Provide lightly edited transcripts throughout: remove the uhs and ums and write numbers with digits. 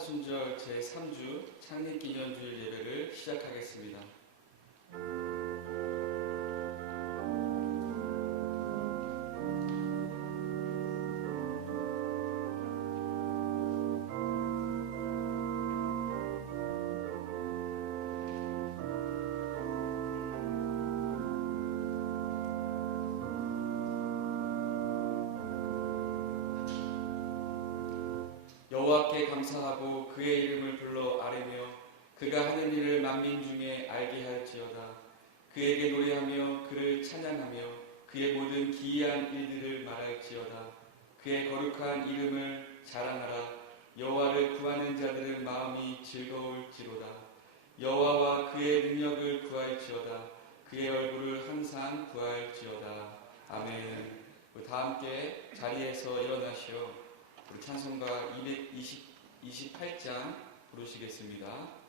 사순절 제3주 창립기념주일 예배를 시작하겠습니다. 여호와께 감사하고 그의 이름을 불러 아뢰며 그가 하는 일을 만민 중에 알게 할지어다. 그에게 노래하며 그를 찬양하며 그의 모든 기이한 일들을 말할지어다. 그의 거룩한 이름을 자랑하라. 여호와를 구하는 자들은 마음이 즐거울지로다. 여호와와 그의 능력을 구할지어다. 그의 얼굴을 항상 구할지어다. 아멘. 우리 다 함께 자리에서 일어나시어 우리 찬송가 228장 부르시겠습니다.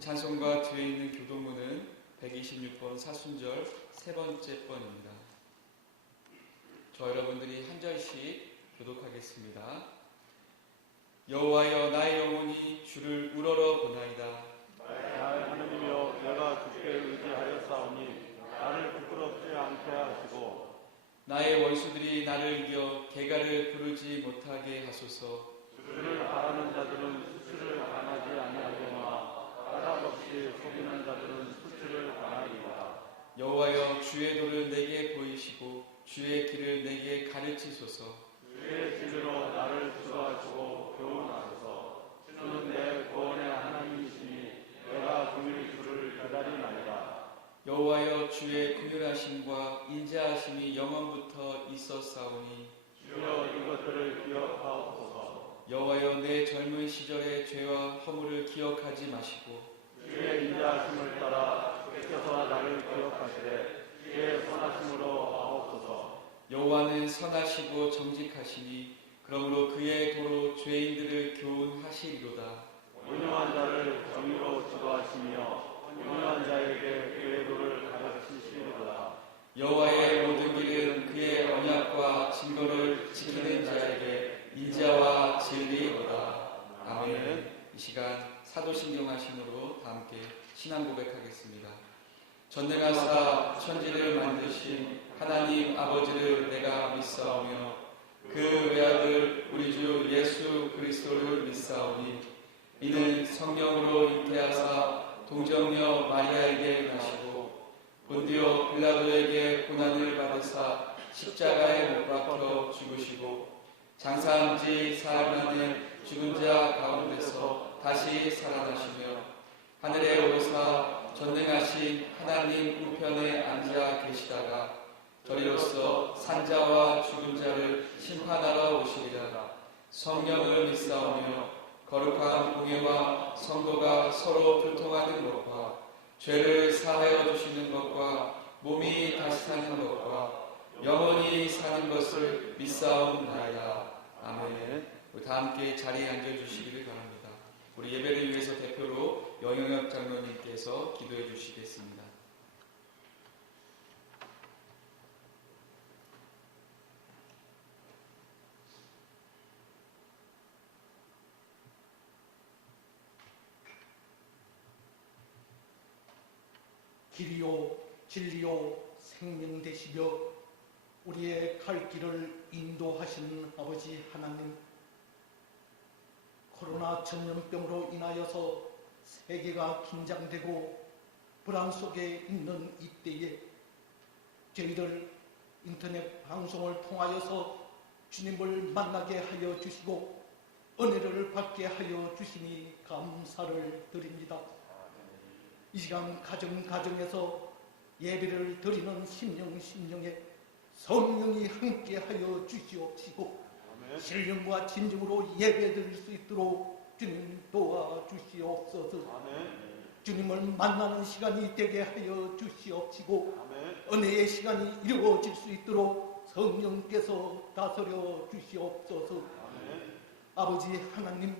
찬송가 뒤에 있는 교도문은 126번 사순절 세 번째 번입니다. 저 여러분들이 한 절씩 교독하겠습니다. 여호와여 나의 영혼이 주를 우러러 보나이다. 나의 하나님이여 내가 주께 의지하여 싸우니 나를 부끄럽지 않게 하시고 나의 원수들이 나를 이겨 개가를 부르지 못하게 하소서. 주를 바라는 자들은 수치를 당하지 아니하거나 까닭 없이 속이는 자들은 수치를 당하리이다. 여호와여 주의 도를 내게 보이시고 주의 길을 내게 가르치소서. 주의 진리로 나를 지도하시고 교훈하소서. 주는 내 구원의 하나님이시니 내가 긍휼히 주를 기다리나이다. 여호와여 주의 긍휼하심과 인자하심이 영원부터 있었사오니 주여 이것들을 기억하옵소서. 여호와여 내 젊은 시절의 죄와 허물을 기억하지 마시고 주의 인자하심을 따라 주께서 나를 기억하시되 주의 선하심으로 아옵소서. 여호와는 선하시고 정직하시니 그러므로 그의 도로 죄인들을 교훈하시리로다. 온유한 자를 정의로 지도하시며 온유한 자에게 그의 도를 가르치시리로다. 여호와의 모든 길은 그의 언약과 증거를 지키는 자에게 인자와 진리로다. 아멘. 이 시간 사도신경 하심으로 다 함께 신앙 고백하겠습니다. 전능하사 천지를 만드신 하나님 아버지를 내가 믿사오며 그 외아들 우리 주 예수 그리스도를 믿사오니 이는 성령으로 잉태하사 동정녀 마리아에게 나시고 본디오 빌라도에게 고난을 받으사 십자가에 못 박혀 죽으시고 장사한 지 사흘 만에 죽은 자 가운데서 다시 살아나시며 하늘에 오르사 전능하신 하나님 우편에 앉아 계시다가 저리로서 산자와 죽은 자를 심판하러 오시리라. 성령을 믿사오며 거룩한 공예와 성도가 서로 교통하는 것과 죄를 사하여 주시는 것과 몸이 다시 사는 것과 영원히 사는 것을 믿사옵나이다. 아멘. 우리 다 함께 자리에 앉아주시기를 바랍니다. 우리 예배를 위해서 대표로 영영혁 장로님께서 기도해 주시겠습니다. 길이요 진리요 생명 되시며 우리의 갈 길을 인도하시는 아버지 하나님, 코로나 전염병으로 인하여서 세계가 긴장되고 불안 속에 있는 이때에 저희들 인터넷 방송을 통하여서 주님을 만나게 하여 주시고 은혜를 받게 하여 주시니 감사를 드립니다. 이 시간 가정에서 예배를 드리는 심령에 성령이 함께 하여 주시옵시고 신령과 진정으로 예배 드릴 수 있도록 주님 도와주시옵소서. 주님을 만나는 시간이 되게 하여 주시옵시고 은혜의 시간이 이루어질 수 있도록 성령께서 다스려 주시옵소서. 아버지 하나님,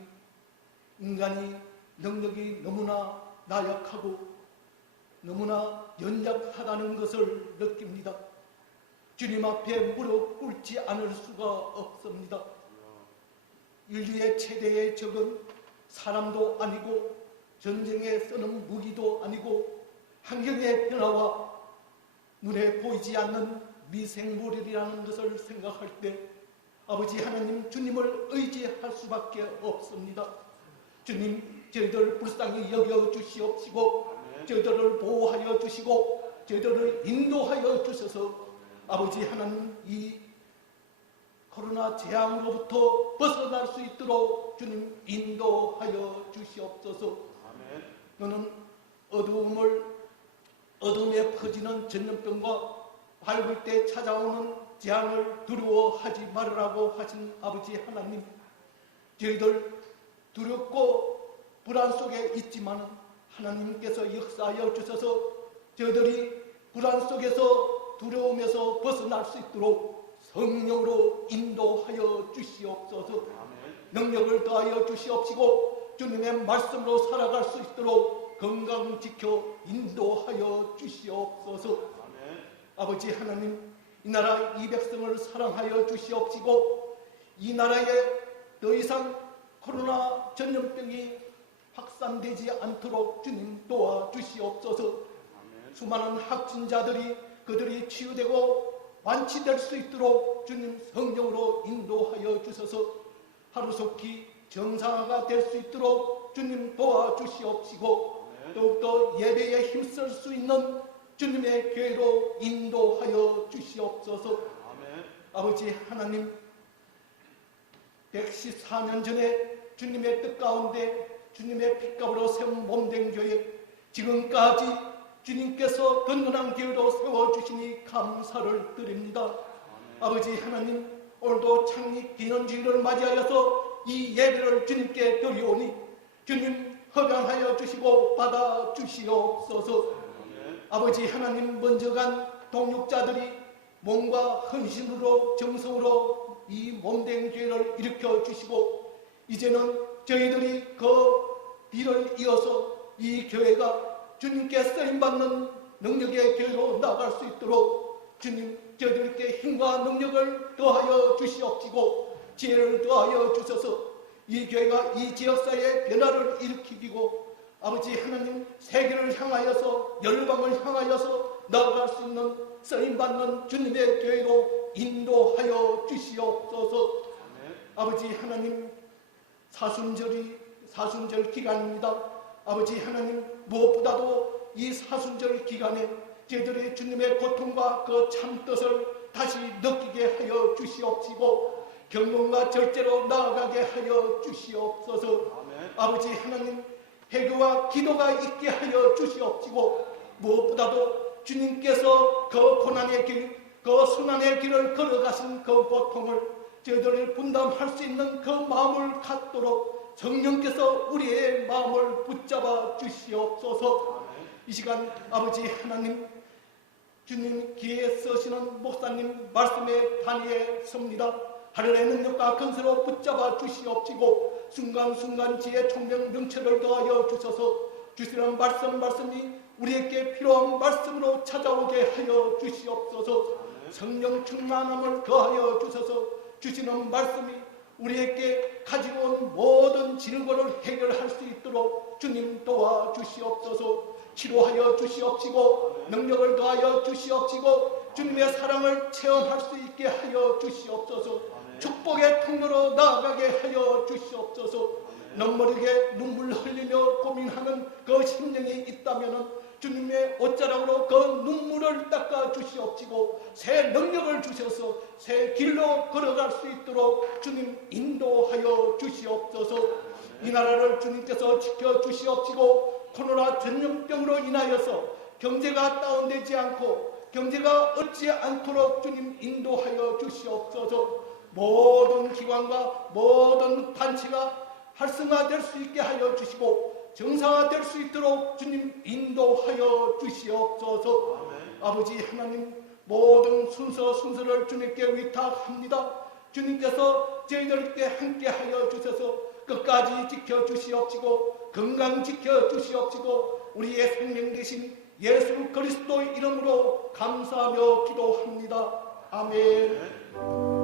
인간이 능력이 너무나 나약하고 너무나 연약하다는 것을 느낍니다. 주님 앞에 무릎 꿇지 않을 수가 없습니다. 인류의 최대의 적은 사람도 아니고 전쟁에 쓰는 무기도 아니고 환경의 변화와 눈에 보이지 않는 미생물이라는 것을 생각할 때 아버지 하나님, 주님을 의지할 수밖에 없습니다. 주님, 저희들 불쌍히 여겨 주시옵시고 저희들을 보호하여 주시고 저희들을 인도하여 주셔서 아버지 하나님, 이 코로나 재앙으로부터 벗어날 수 있도록 주님 인도하여 주시옵소서. 너는 어둠에 퍼지는 전염병과 밝을 때 찾아오는 재앙을 두려워하지 말으라고 하신 아버지 하나님, 저희들 두렵고 불안 속에 있지만 하나님께서 역사하여 주셔서 저희들이 불안 속에서 두려움에서 벗어날 수 있도록 성령으로 인도하여 주시옵소서. 능력을 더하여 주시옵시고 주님의 말씀으로 살아갈 수 있도록 건강 지켜 인도하여 주시옵소서. 아버지 하나님, 이 나라 이 백성을 사랑하여 주시옵시고 이 나라에 더 이상 코로나 전염병이 확산되지 않도록 주님 도와주시옵소서. 수많은 확진자들이 그들이 치유되고 완치될 수 있도록 주님 성령으로 인도하여 주셔서 하루속히 정상화가 될 수 있도록 주님 도와주시옵시고 더욱더 예배에 힘쓸 수 있는 주님의 교회로 인도하여 주시옵소서. 아버지 하나님, 114년 전에 주님의 뜻 가운데 주님의 핏값으로 세운 몸된 교회, 지금까지 주님께서 든든한 교회로 세워주시니 감사를 드립니다. 아버지 하나님, 오늘도 창립 기념주일을 맞이하여서 이 예배를 주님께 드리오니 주님 허락하여 주시고 받아 주시옵소서. 아버지 하나님, 먼저 간 동역자들이 몸과 헌신으로 정성으로 이 몸된 교회를 일으켜 주시고 이제는 저희들이 그 뒤를 이어서 이 교회가 주님께 쓰임받는 능력의 교회로 나아갈 수 있도록 주님 저희들께 힘과 능력을 더하여 주시옵시고 지혜를 더하여 주셔서 이 교회가 이 지역사회의 변화를 일으키고 아버지 하나님 세계를 향하여서 열방을 향하여서 나아갈 수 있는 쓰임받는 주님의 교회로 인도하여 주시옵소서. 아버지 하나님 사순절 기간입니다. 아버지 하나님 무엇보다도 이 사순절 기간에 저희들이 주님의 고통과 그 참뜻을 다시 느끼게 하여 주시옵시고 경건과 절제로 나아가게 하여 주시옵소서. 아버지 하나님 회개와 기도가 있게 하여 주시옵시고 무엇보다도 주님께서 그 고난의 길, 그 순환의 길을 걸어가신 그 고통을 저희들이 분담할 수 있는 그 마음을 갖도록 성령께서 우리의 마음을 붙잡아 주시옵소서. 이 시간 아버지 하나님 주님 귀에 쓰시는 목사님 말씀에 단위에 섭니다. 하늘의 능력과 근세로 붙잡아 주시옵시고 순간순간 지혜 총명 명철을 더하여 주셔서 주시는 말씀이 우리에게 필요한 말씀으로 찾아오게 하여 주시옵소서. 성령 충만함을 더하여 주셔서 주시는 말씀이 우리에게 가지고 온 모든 질고를 해결할 수 있도록 주님 도와주시옵소서. 치료하여 주시옵시고 능력을 더하여 주시옵시고 주님의 사랑을 체험할 수 있게 하여 주시옵소서. 축복의 통로로 나아가게 하여 주시옵소서. 눈물에게 눈물 흘리며 고민하는 그 심령이 있다면 주님의 옷자락으로 그 눈물을 닦아 주시옵시고 새 능력을 주셔서 새 길로 걸어갈 수 있도록 주님 인도하여 주시옵소서. 이 나라를 주님께서 지켜주시옵시고 코로나 전염병으로 인하여서 경제가 다운되지 않고 경제가 얻지 않도록 주님 인도하여 주시옵소서. 모든 기관과 모든 단체가 활성화될 수 있게 하여 주시고 정상화될 수 있도록 주님 인도하여 주시옵소서. 아버지 하나님 모든 순서를 주님께 위탁합니다. 주님께서 저희들께 함께하여 주셔서 끝까지 지켜주시옵시고 건강 지켜주시옵시고 우리의 생명 되신 예수 그리스도 이름으로 감사하며 기도합니다. 아멘.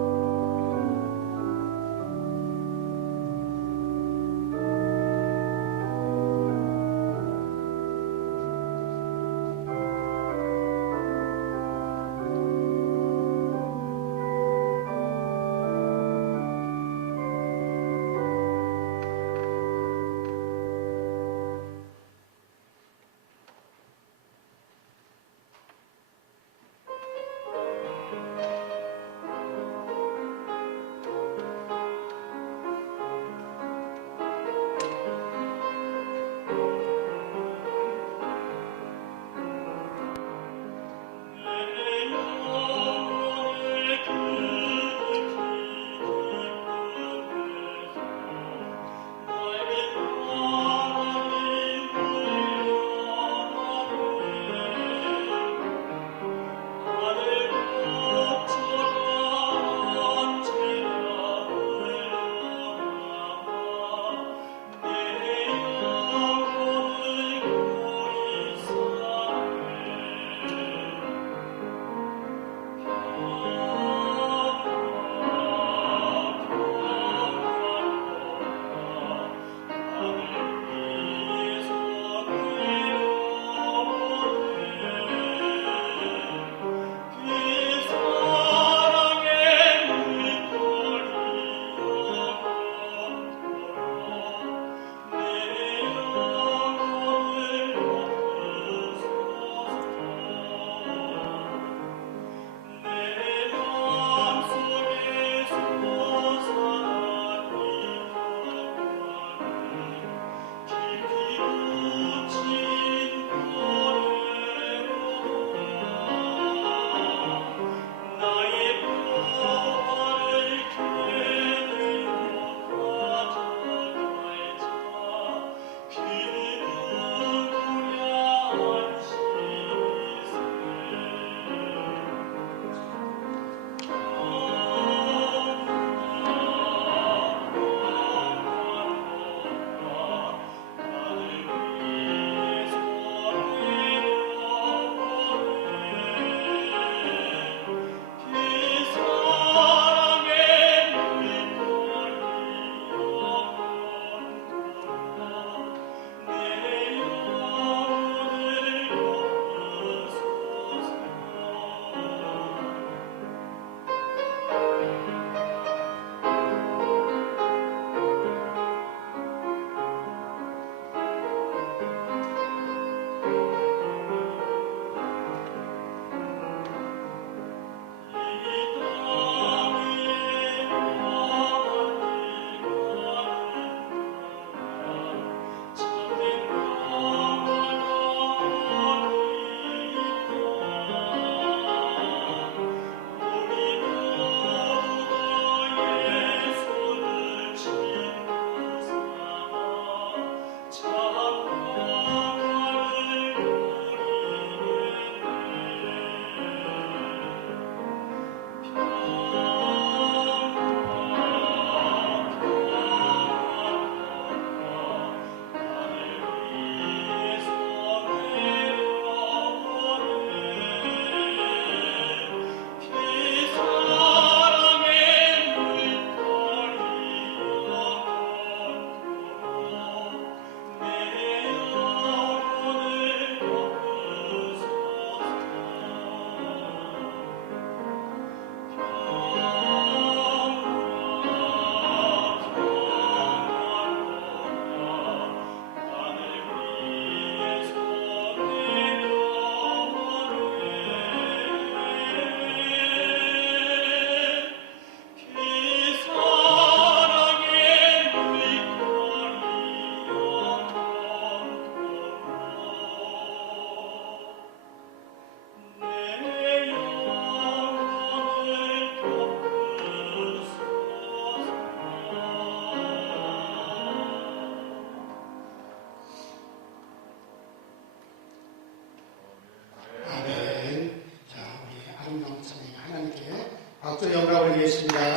박수 영광 올리겠습니다.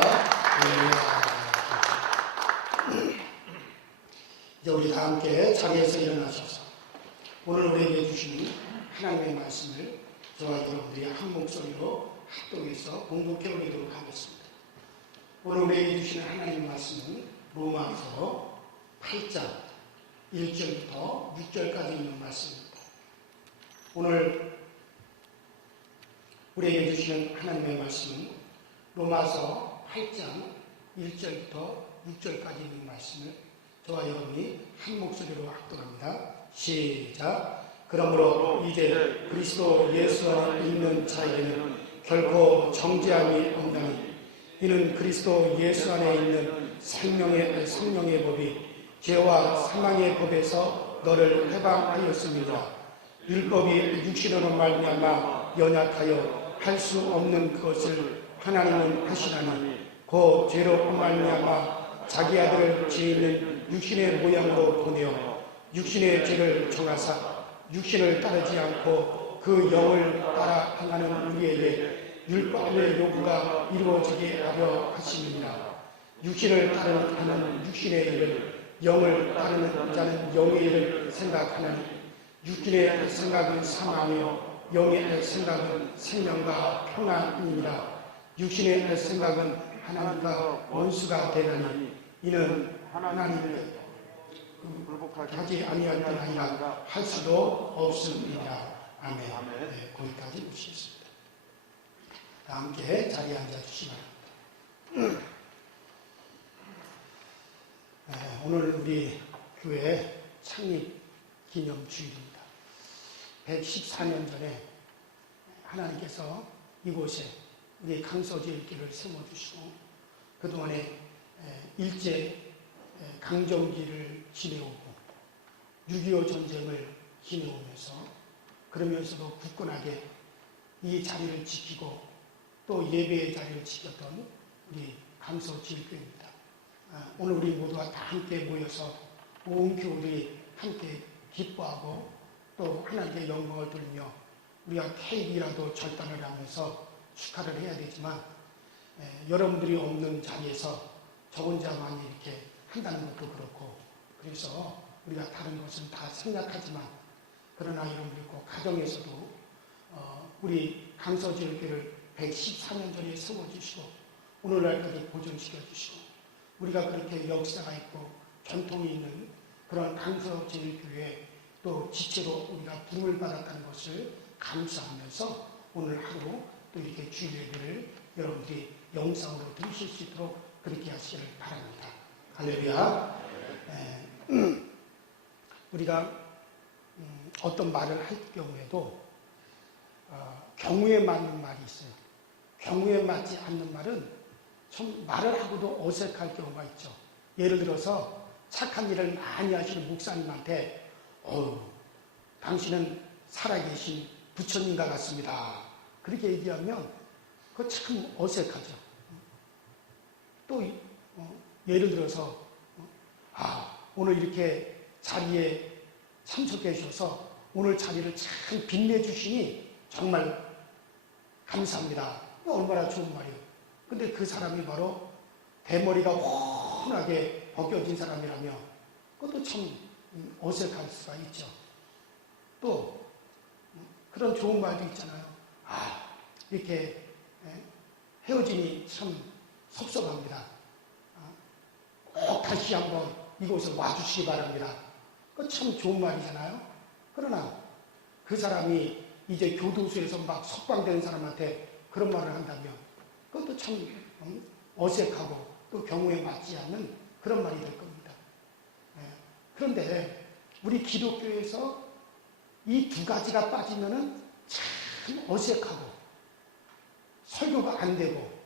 이제 우리 다 함께 자리에서 일어나셔서 오늘 우리에게 주신 하나님의 말씀을 저와 여러분들이 한 목소리로 합동해서 공독해 올리도록 하겠습니다. 오늘 우리에게 주시는 하나님의 말씀은 로마서 8장 1절부터 6절까지 있는 말씀입니다. 오늘 우리에게 주시는 하나님의 말씀은 로마서 8장 1절부터 6절까지 있는 말씀을 저와 여러분이 한 목소리로 합동합니다. 시작. 그러므로 이제 그리스도 예수 안에 있는 자에게는 결코 정죄함이 없나니 이는 그리스도 예수 안에 있는 생명의 법이 죄와 사망의 법에서 너를 해방하였습니다. 율법이 육신으로 말미암아 연약하여 할 수 없는 그것을 하나님은 하시나니 그 죄로 말미암아 자기 아들을 죄 있는 육신의 모양으로 보내어 육신의 죄를 정하사 육신을 따르지 않고 그 영을 따라 행하는 우리에게 율법의 요구가 이루어지게 하려 하심이니라. 육신을 따르는 육신의 일을, 영을 따르는 자는 영의 일을 생각하나니 육신의 생각은 사망이요 영의 생각은 생명과 평안이니라. 육신의 생각은 하나님과 원수가 되나니 이는 하나님께 하지 아니할 뿐 아니라 할 수도 없습니다. 아멘. 네, 거기까지 보시겠습니다. 함께 자리에 앉아주시기 바랍니다. 오늘 우리 교회 창립 기념 주일입니다. 114년 전에 하나님께서 이곳에 우리 강서제일교회를 세워주시고 그동안에 일제 강점기를 지내오고 6.25 전쟁을 지내오면서 그러면서도 굳건하게 이 자리를 지키고 또 예배의 자리를 지켰던 우리 강서제일교회입니다. 오늘 우리 모두가 다 함께 모여서 온 교우들이 함께 기뻐하고 또 하나님께 영광을 돌리며 우리가 케이크라도 절단을 하면서 축하를 해야 되지만 여러분들이 없는 자리에서 저 혼자만 이렇게 한다는 것도 그렇고 그래서 우리가 다른 것은 다 생략하지만 그러나 여러분들 꼭 가정에서도 우리 강서제일교회를 114년 전에 세워주시고 오늘날까지 보존시켜주시고 우리가 그렇게 역사가 있고 전통이 있는 그런 강서제일교회에 또 지체로 우리가 부름을 받았다는 것을 감사하면서 오늘 하루 또 이렇게 주일 예배를 여러분들이 영상으로 들으실 수 있도록 그렇게 하시기를 바랍니다. 할렐루야. 우리가 어떤 말을 할 경우에도 경우에 맞는 말이 있어요. 경우에 맞지 않는 말은 좀 말을 하고도 어색할 경우가 있죠. 예를 들어서 착한 일을 많이 하시는 목사님한테 당신은 살아계신 부처님과 같습니다. 그렇게 얘기하면 그거 참 어색하죠. 또 예를 들어서 오늘 이렇게 자리에 참석해 주셔서 오늘 자리를 참 빛내주시니 정말 감사합니다. 얼마나 좋은 말이에요. 근데 그 사람이 바로 대머리가 훤하게 벗겨진 사람이라며 그것도 참 어색할 수가 있죠. 또 그런 좋은 말도 있잖아요. 이렇게 헤어지니 참 섭섭합니다. 꼭 다시 한번 이곳에 와주시기 바랍니다. 그거 참 좋은 말이잖아요. 그러나 그 사람이 이제 교도소에서 막 석방된 사람한테 그런 말을 한다면 그것도 참 어색하고 또 경우에 맞지 않는 그런 말이 될 겁니다. 그런데 우리 기독교에서 이 두 가지가 빠지면은 참 어색하고 설교가 안 되고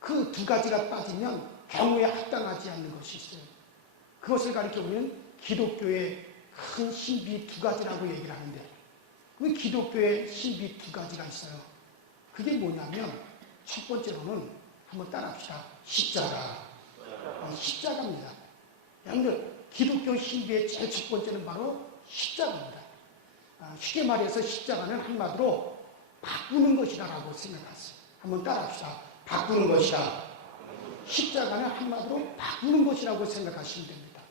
그 두 가지가 빠지면 경우에 합당하지 않는 것이 있어요. 그것을 가리켜보면 기독교의 큰 신비 두 가지라고 얘기를 하는데 그 기독교의 신비 두 가지가 있어요. 그게 뭐냐면 첫 번째로는 한번 따라합시다. 십자가. 십자가입니다. 여러분들 기독교 신비의 제일 첫 번째는 바로 십자가입니다. 쉽게 말해서 십자가는 한마디로 바꾸는 것이라고 생각하세요. 한번 따라합시다. 바꾸는 것이다. 십자가는 한마디로 바꾸는 것이라고 생각하시면 됩니다.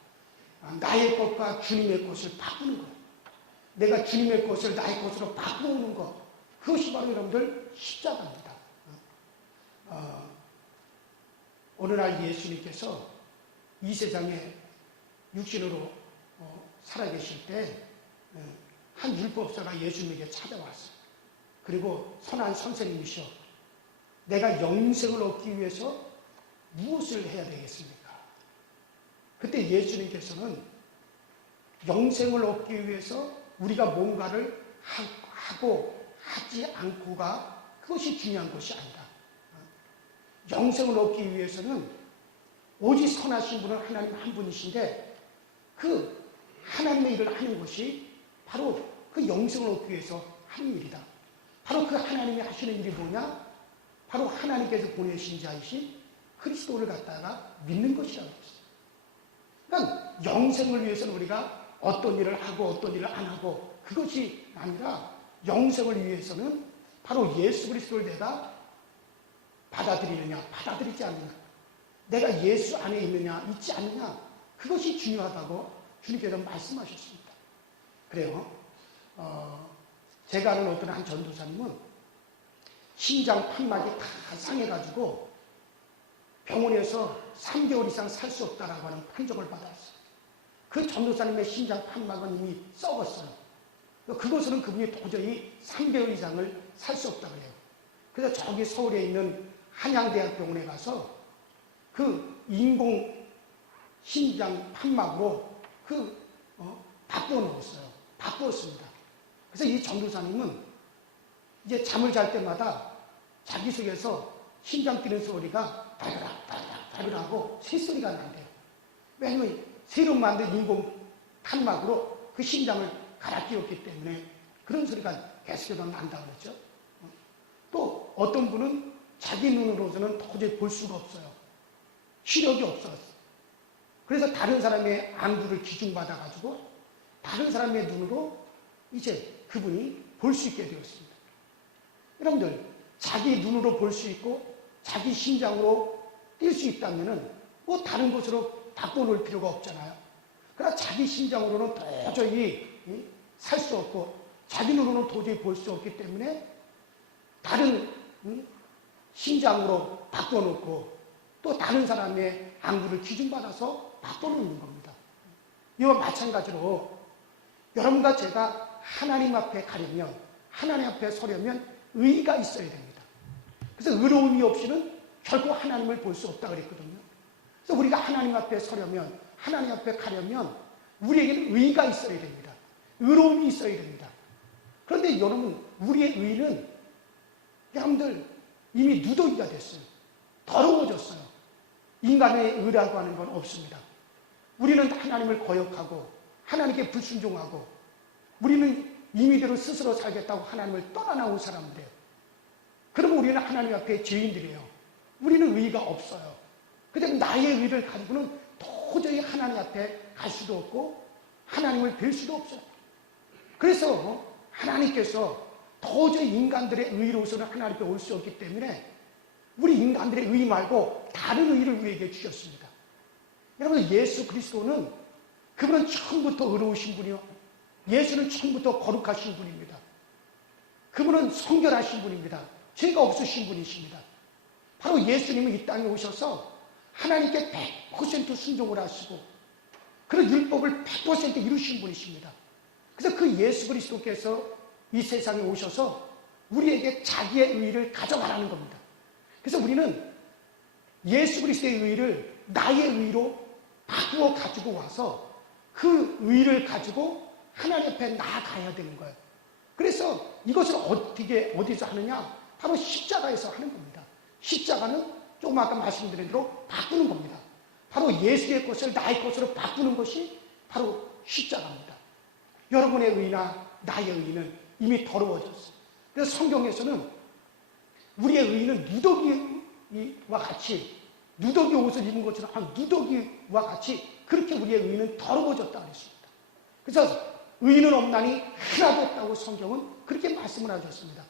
나의 것과 주님의 것을 바꾸는 것. 내가 주님의 것을 나의 것으로 바꾸는 것. 그것이 바로 여러분들 십자가입니다. 어느 날 예수님께서 이 세상에 육신으로 살아계실 때 한 율법사가 예수님에게 찾아왔어요. 그리고 선한 선생님이시여, 내가 영생을 얻기 위해서 무엇을 해야 되겠습니까? 그때 예수님께서는 영생을 얻기 위해서 우리가 뭔가를 하고 하지 않고가 그것이 중요한 것이 아니다. 영생을 얻기 위해서는 오직 선하신 분은 하나님 한 분이신데 그 하나님의 일을 하는 것이 바로 그 영생을 얻기 위해서 하는 일이다. 바로 그 하나님이 하시는 일이 뭐냐? 바로 하나님께서 보내신 자이신 그리스도를 갖다가 믿는 것이라고 했어요. 그러니까 영생을 위해서는 우리가 어떤 일을 하고 어떤 일을 안 하고 그것이 아니라 영생을 위해서는 바로 예수 그리스도를 내가 받아들이느냐 받아들이지 않느냐, 내가 예수 안에 있느냐 있지 않느냐, 그것이 중요하다고 주님께서 말씀하셨습니다. 그래요. 제가 아는 어떤 한 전도사님은 심장 판막이 다 상해가지고 병원에서 3개월 이상 살 수 없다라고 하는 판정을 받았어요. 그 전도사님의 심장 판막은 이미 썩었어요. 그것으로는 그분이 도저히 3개월 이상을 살 수 없다고 해요. 그래서 저기 서울에 있는 한양대학병원에 가서 그 인공 심장 판막으로 바꾸어 놓았어요. 바꾸었습니다. 그래서 이 전도사님은 이제 잠을 잘 때마다 자기 속에서 심장 뛰는 소리가 달그락 하고 새소리가 난대요. 왜냐하면 새로 만든 인공 판막으로 그 심장을 갈아 끼웠기 때문에 그런 소리가 계속해서 난다고 그랬죠. 또 어떤 분은 자기 눈으로서는 도저히 볼 수가 없어요. 시력이 없어졌어요. 그래서 다른 사람의 안구를 기중받아가지고 다른 사람의 눈으로 이제 그분이 볼 수 있게 되었습니다. 여러분들, 자기 눈으로 볼 수 있고 자기 심장으로 뛸 수 있다면은 뭐 다른 것으로 바꿔놓을 필요가 없잖아요. 그러나 자기 심장으로는 도저히 살 수 없고 자기 눈으로는 도저히 볼 수 없기 때문에 다른 심장으로 바꿔놓고 또 다른 사람의 안구를 기준받아서 바꿔놓는 겁니다. 이와 마찬가지로 여러분과 제가 하나님 앞에 가려면, 하나님 앞에 서려면 의의가 있어야 됩니다. 그래서 의로움이 없이는 결코 하나님을 볼 수 없다 그랬거든요. 그래서 우리가 하나님 앞에 서려면, 하나님 앞에 가려면 우리에게는 의의가 있어야 됩니다. 의로움이 있어야 됩니다. 그런데 여러분, 우리의 의의는 여러분들 이미 누더기가 됐어요. 더러워졌어요. 인간의 의라고 하는 건 없습니다. 우리는 하나님을 거역하고 하나님께 불순종하고 우리는 임의대로 스스로 살겠다고 하나님을 떠나나온 사람들이에요. 그러면 우리는 하나님 앞에 죄인들이에요. 우리는 의의가 없어요. 그런데 나의 의의를 가지고는 도저히 하나님 앞에 갈 수도 없고 하나님을 뵐 수도 없어요. 그래서 하나님께서 도저히 인간들의 의의로서는 하나님 앞에 올 수 없기 때문에 우리 인간들의 의의 말고 다른 의의를 우리에게 주셨습니다. 여러분, 예수 그리스도는 그분은 처음부터 의로우신 분이요. 예수는 처음부터 거룩하신 분입니다. 그분은 성결하신 분입니다. 죄가 없으신 분이십니다. 바로 예수님은 이 땅에 오셔서 하나님께 100% 순종을 하시고 그런 율법을 100% 이루신 분이십니다. 그래서 그 예수 그리스도께서 이 세상에 오셔서 우리에게 자기의 의의를 가져가라는 겁니다. 그래서 우리는 예수 그리스도의 의의를 나의 의의로 바꾸어 가지고 와서 그 의의를 가지고 하나님 앞에 나아가야 되는 거예요. 그래서 이것을 어디서 하느냐? 바로 십자가에서 하는 겁니다. 십자가는 조금 아까 말씀드린 대로 바꾸는 겁니다. 바로 예수의 것을 나의 것으로 바꾸는 것이 바로 십자가입니다. 여러분의 의의나 나의 의의는 이미 더러워졌어요. 그래서 성경에서는 우리의 의의는 누더기와 같이, 누더기 옷을 입은 것처럼 누더기와 같이 그렇게 우리의 의의는 더러워졌다 그랬습니다. 그래서 의의는 없나니 하나도 없다고 성경은 그렇게 말씀을 하셨습니다.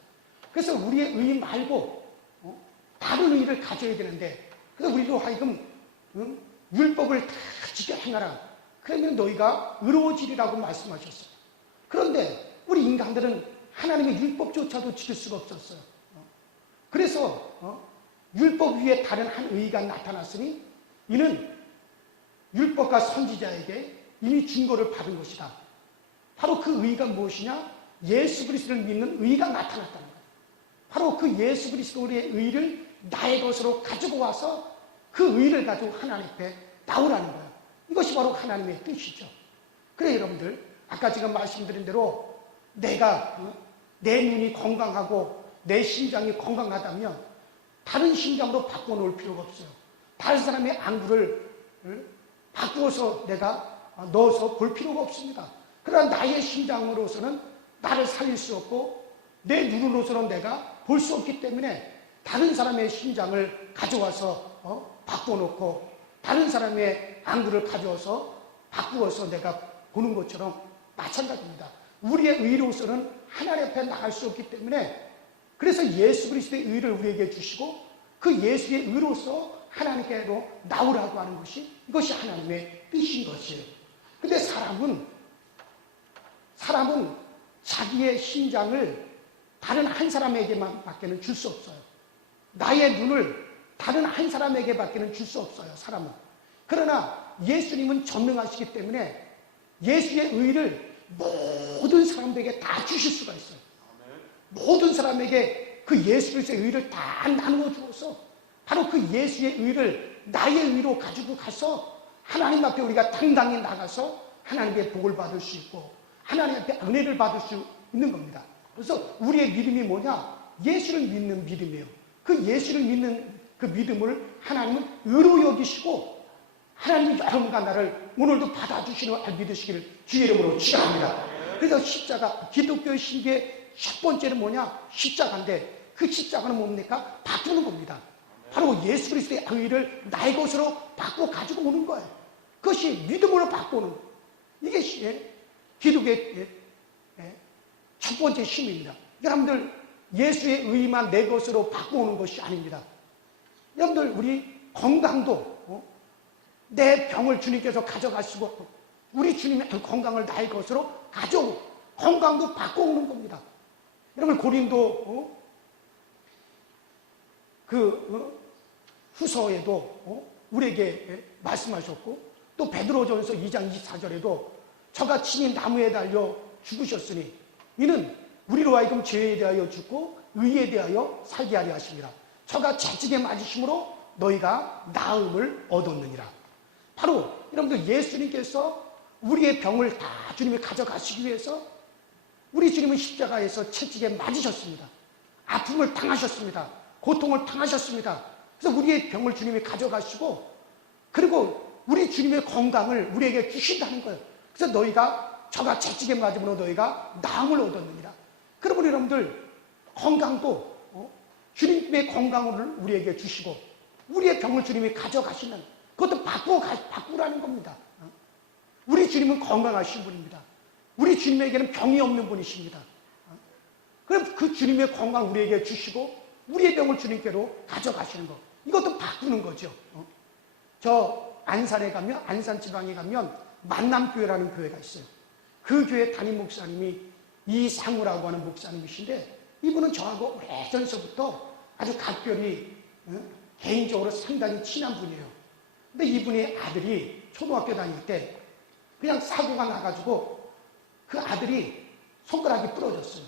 그래서 우리의 의의 말고 다른 의의를 가져야 되는데, 그래서 우리로 하여금 율법을 다 지켜 행하라. 그러면 너희가 의로워지리라고 말씀하셨어요. 그런데 우리 인간들은 하나님의 율법조차도 지킬 수가 없었어요. 그래서 율법 위에 다른 한 의의가 나타났으니 이는 율법과 선지자에게 이미 증거를 받은 것이다. 바로 그 의의가 무엇이냐? 예수 그리스도를 믿는 의의가 나타났다는 거예요. 바로 그 예수 그리스도의 의의를 나의 것으로 가지고 와서 그 의의를 가지고 하나님 앞에 나오라는 거예요. 이것이 바로 하나님의 뜻이죠. 그래 여러분들, 아까 제가 말씀드린 대로 내가 내 눈이 건강하고 내 심장이 건강하다면 다른 심장으로 바꿔놓을 필요가 없어요. 다른 사람의 안구를 바꾸어서 내가 넣어서 볼 필요가 없습니다. 그러나 나의 심장으로서는 나를 살릴 수 없고 내 눈으로서는 내가 볼 수 없기 때문에 다른 사람의 심장을 가져와서 바꿔놓고 다른 사람의 안구를 가져와서 바꾸어서 내가 보는 것처럼 마찬가지입니다. 우리의 의로서는 하나님 앞에 나갈 수 없기 때문에 그래서 예수 그리스도의 의를 우리에게 주시고 그 예수의 의로서 하나님께로 나오라고 하는 것이 이것이 하나님의 뜻인 것이에요. 근데 사람은 자기의 심장을 다른 한 사람에게만 밖에는 줄 수 없어요. 나의 눈을 다른 한 사람에게 밖에는 줄 수 없어요. 사람은. 그러나 예수님은 전능하시기 때문에 예수의 의를 모든 사람들에게 다 주실 수가 있어요. 모든 사람에게 그 예수 그리스도의 의를 다 나누어 주어서 바로 그 예수의 의를 나의 의로 가지고 가서 하나님 앞에 우리가 당당히 나가서 하나님의 복을 받을 수 있고 하나님 앞에 은혜를 받을 수 있는 겁니다. 그래서 우리의 믿음이 뭐냐? 예수를 믿는 믿음이에요. 그 예수를 믿는 그 믿음을 하나님은 의로 여기시고 하나님이 여러분과 나를 오늘도 받아주시는 걸 믿으시기를 주의 이름으로 축원합니다. 그래서 십자가, 기독교의 신비의 첫 번째는 뭐냐? 십자가인데 그 십자가는 뭡니까? 바꾸는 겁니다. 바로 예수 그리스도의 의를 나의 것으로 바꾸어 가지고 오는 거예요. 그것이 믿음으로 바꾸는, 이게 기독교의 첫 번째 힘입니다. 여러분들, 예수의 의만 내 것으로 바꾸는 것이 아닙니다. 여러분들, 우리 건강도 내 병을 주님께서 가져가시고 우리 주님의 건강을 나의 것으로 가져오고 건강도 바꿔오는 겁니다. 여러분, 고린도 후서에도 우리에게 말씀하셨고 또 베드로전서 2장 24절에도 저가 친히 나무에 달려 죽으셨으니 이는 우리로 하여금 죄에 대하여 죽고 의에 대하여 살게 하려 하십니다. 저가 채찍에 맞으심으로 너희가 나음을 얻었느니라. 바로 여러분들, 예수님께서 우리의 병을 다 주님이 가져가시기 위해서 우리 주님은 십자가에서 채찍에 맞으셨습니다. 아픔을 당하셨습니다. 고통을 당하셨습니다. 그래서 우리의 병을 주님이 가져가시고 그리고 우리 주님의 건강을 우리에게 주신다는 거예요. 그래서 너희가 저가 채찍에 맞음으로 너희가 나음을 얻었느니라. 그러면 여러분들, 건강도 주님의 건강을 우리에게 주시고 우리의 병을 주님이 가져가시는, 그것도 바꾸라는 겁니다. 우리 주님은 건강하신 분입니다. 우리 주님에게는 병이 없는 분이십니다. 그럼 그 주님의 건강 우리에게 주시고 우리의 병을 주님께로 가져가시는 것, 이것도 바꾸는 거죠. 저 안산에 가면, 안산 지방에 가면 만남교회라는 교회가 있어요. 그 교회 담임 목사님이 이상우라고 하는 목사님이신데 이분은 저하고 오래전서부터 아주 각별히 개인적으로 상당히 친한 분이에요. 근데 이분의 아들이 초등학교 다닐 때 그냥 사고가 나가지고 그 아들이 손가락이 부러졌어요.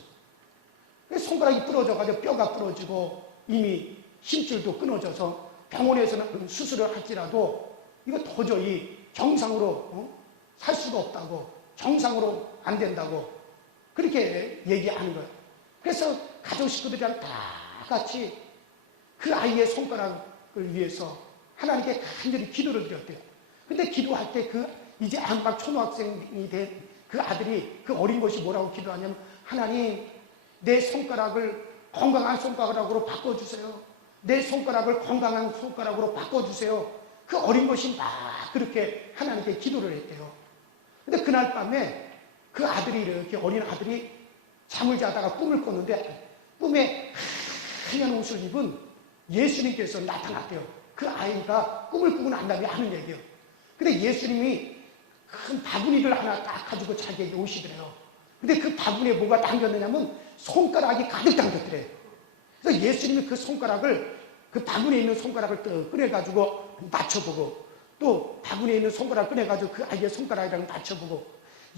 손가락이 부러져가지고 뼈가 부러지고 이미 심줄도 끊어져서 병원에서는 수술을 할지라도 이거 도저히 정상으로 살 수가 없다고, 정상으로 안 된다고 그렇게 얘기하는 거예요. 그래서 가족 식구들이랑 다 같이 그 아이의 손가락을 위해서 하나님께 간절히 기도를 드렸대요. 근데 기도할 때 이제 막 초등학생이 된 그 아들이, 그 어린 것이 뭐라고 기도하냐면, 하나님, 내 손가락을 건강한 손가락으로 바꿔주세요. 내 손가락을 건강한 손가락으로 바꿔주세요. 그 어린 것이 막 그렇게 하나님께 기도를 했대요. 근데 그날 밤에 그 아들이, 이렇게 어린 아들이 잠을 자다가 꿈을 꿨는데 꿈에 하얀 옷을 입은 예수님께서 나타났대요. 그 아이가 꿈을 꾸고 난 다음에 하는 얘기예요. 근데 예수님이 큰 바구니를 하나 딱 가지고 자기에게 오시더래요. 근데 그 바구니에 뭐가 담겼느냐면 손가락이 가득 담겼더래요. 그래서 예수님이 그 손가락을, 그 바구니에 있는 손가락을 또 꺼내가지고 맞춰보고, 또 바구니에 있는 손가락을 꺼내가지고 그 아이의 손가락이랑 맞춰보고,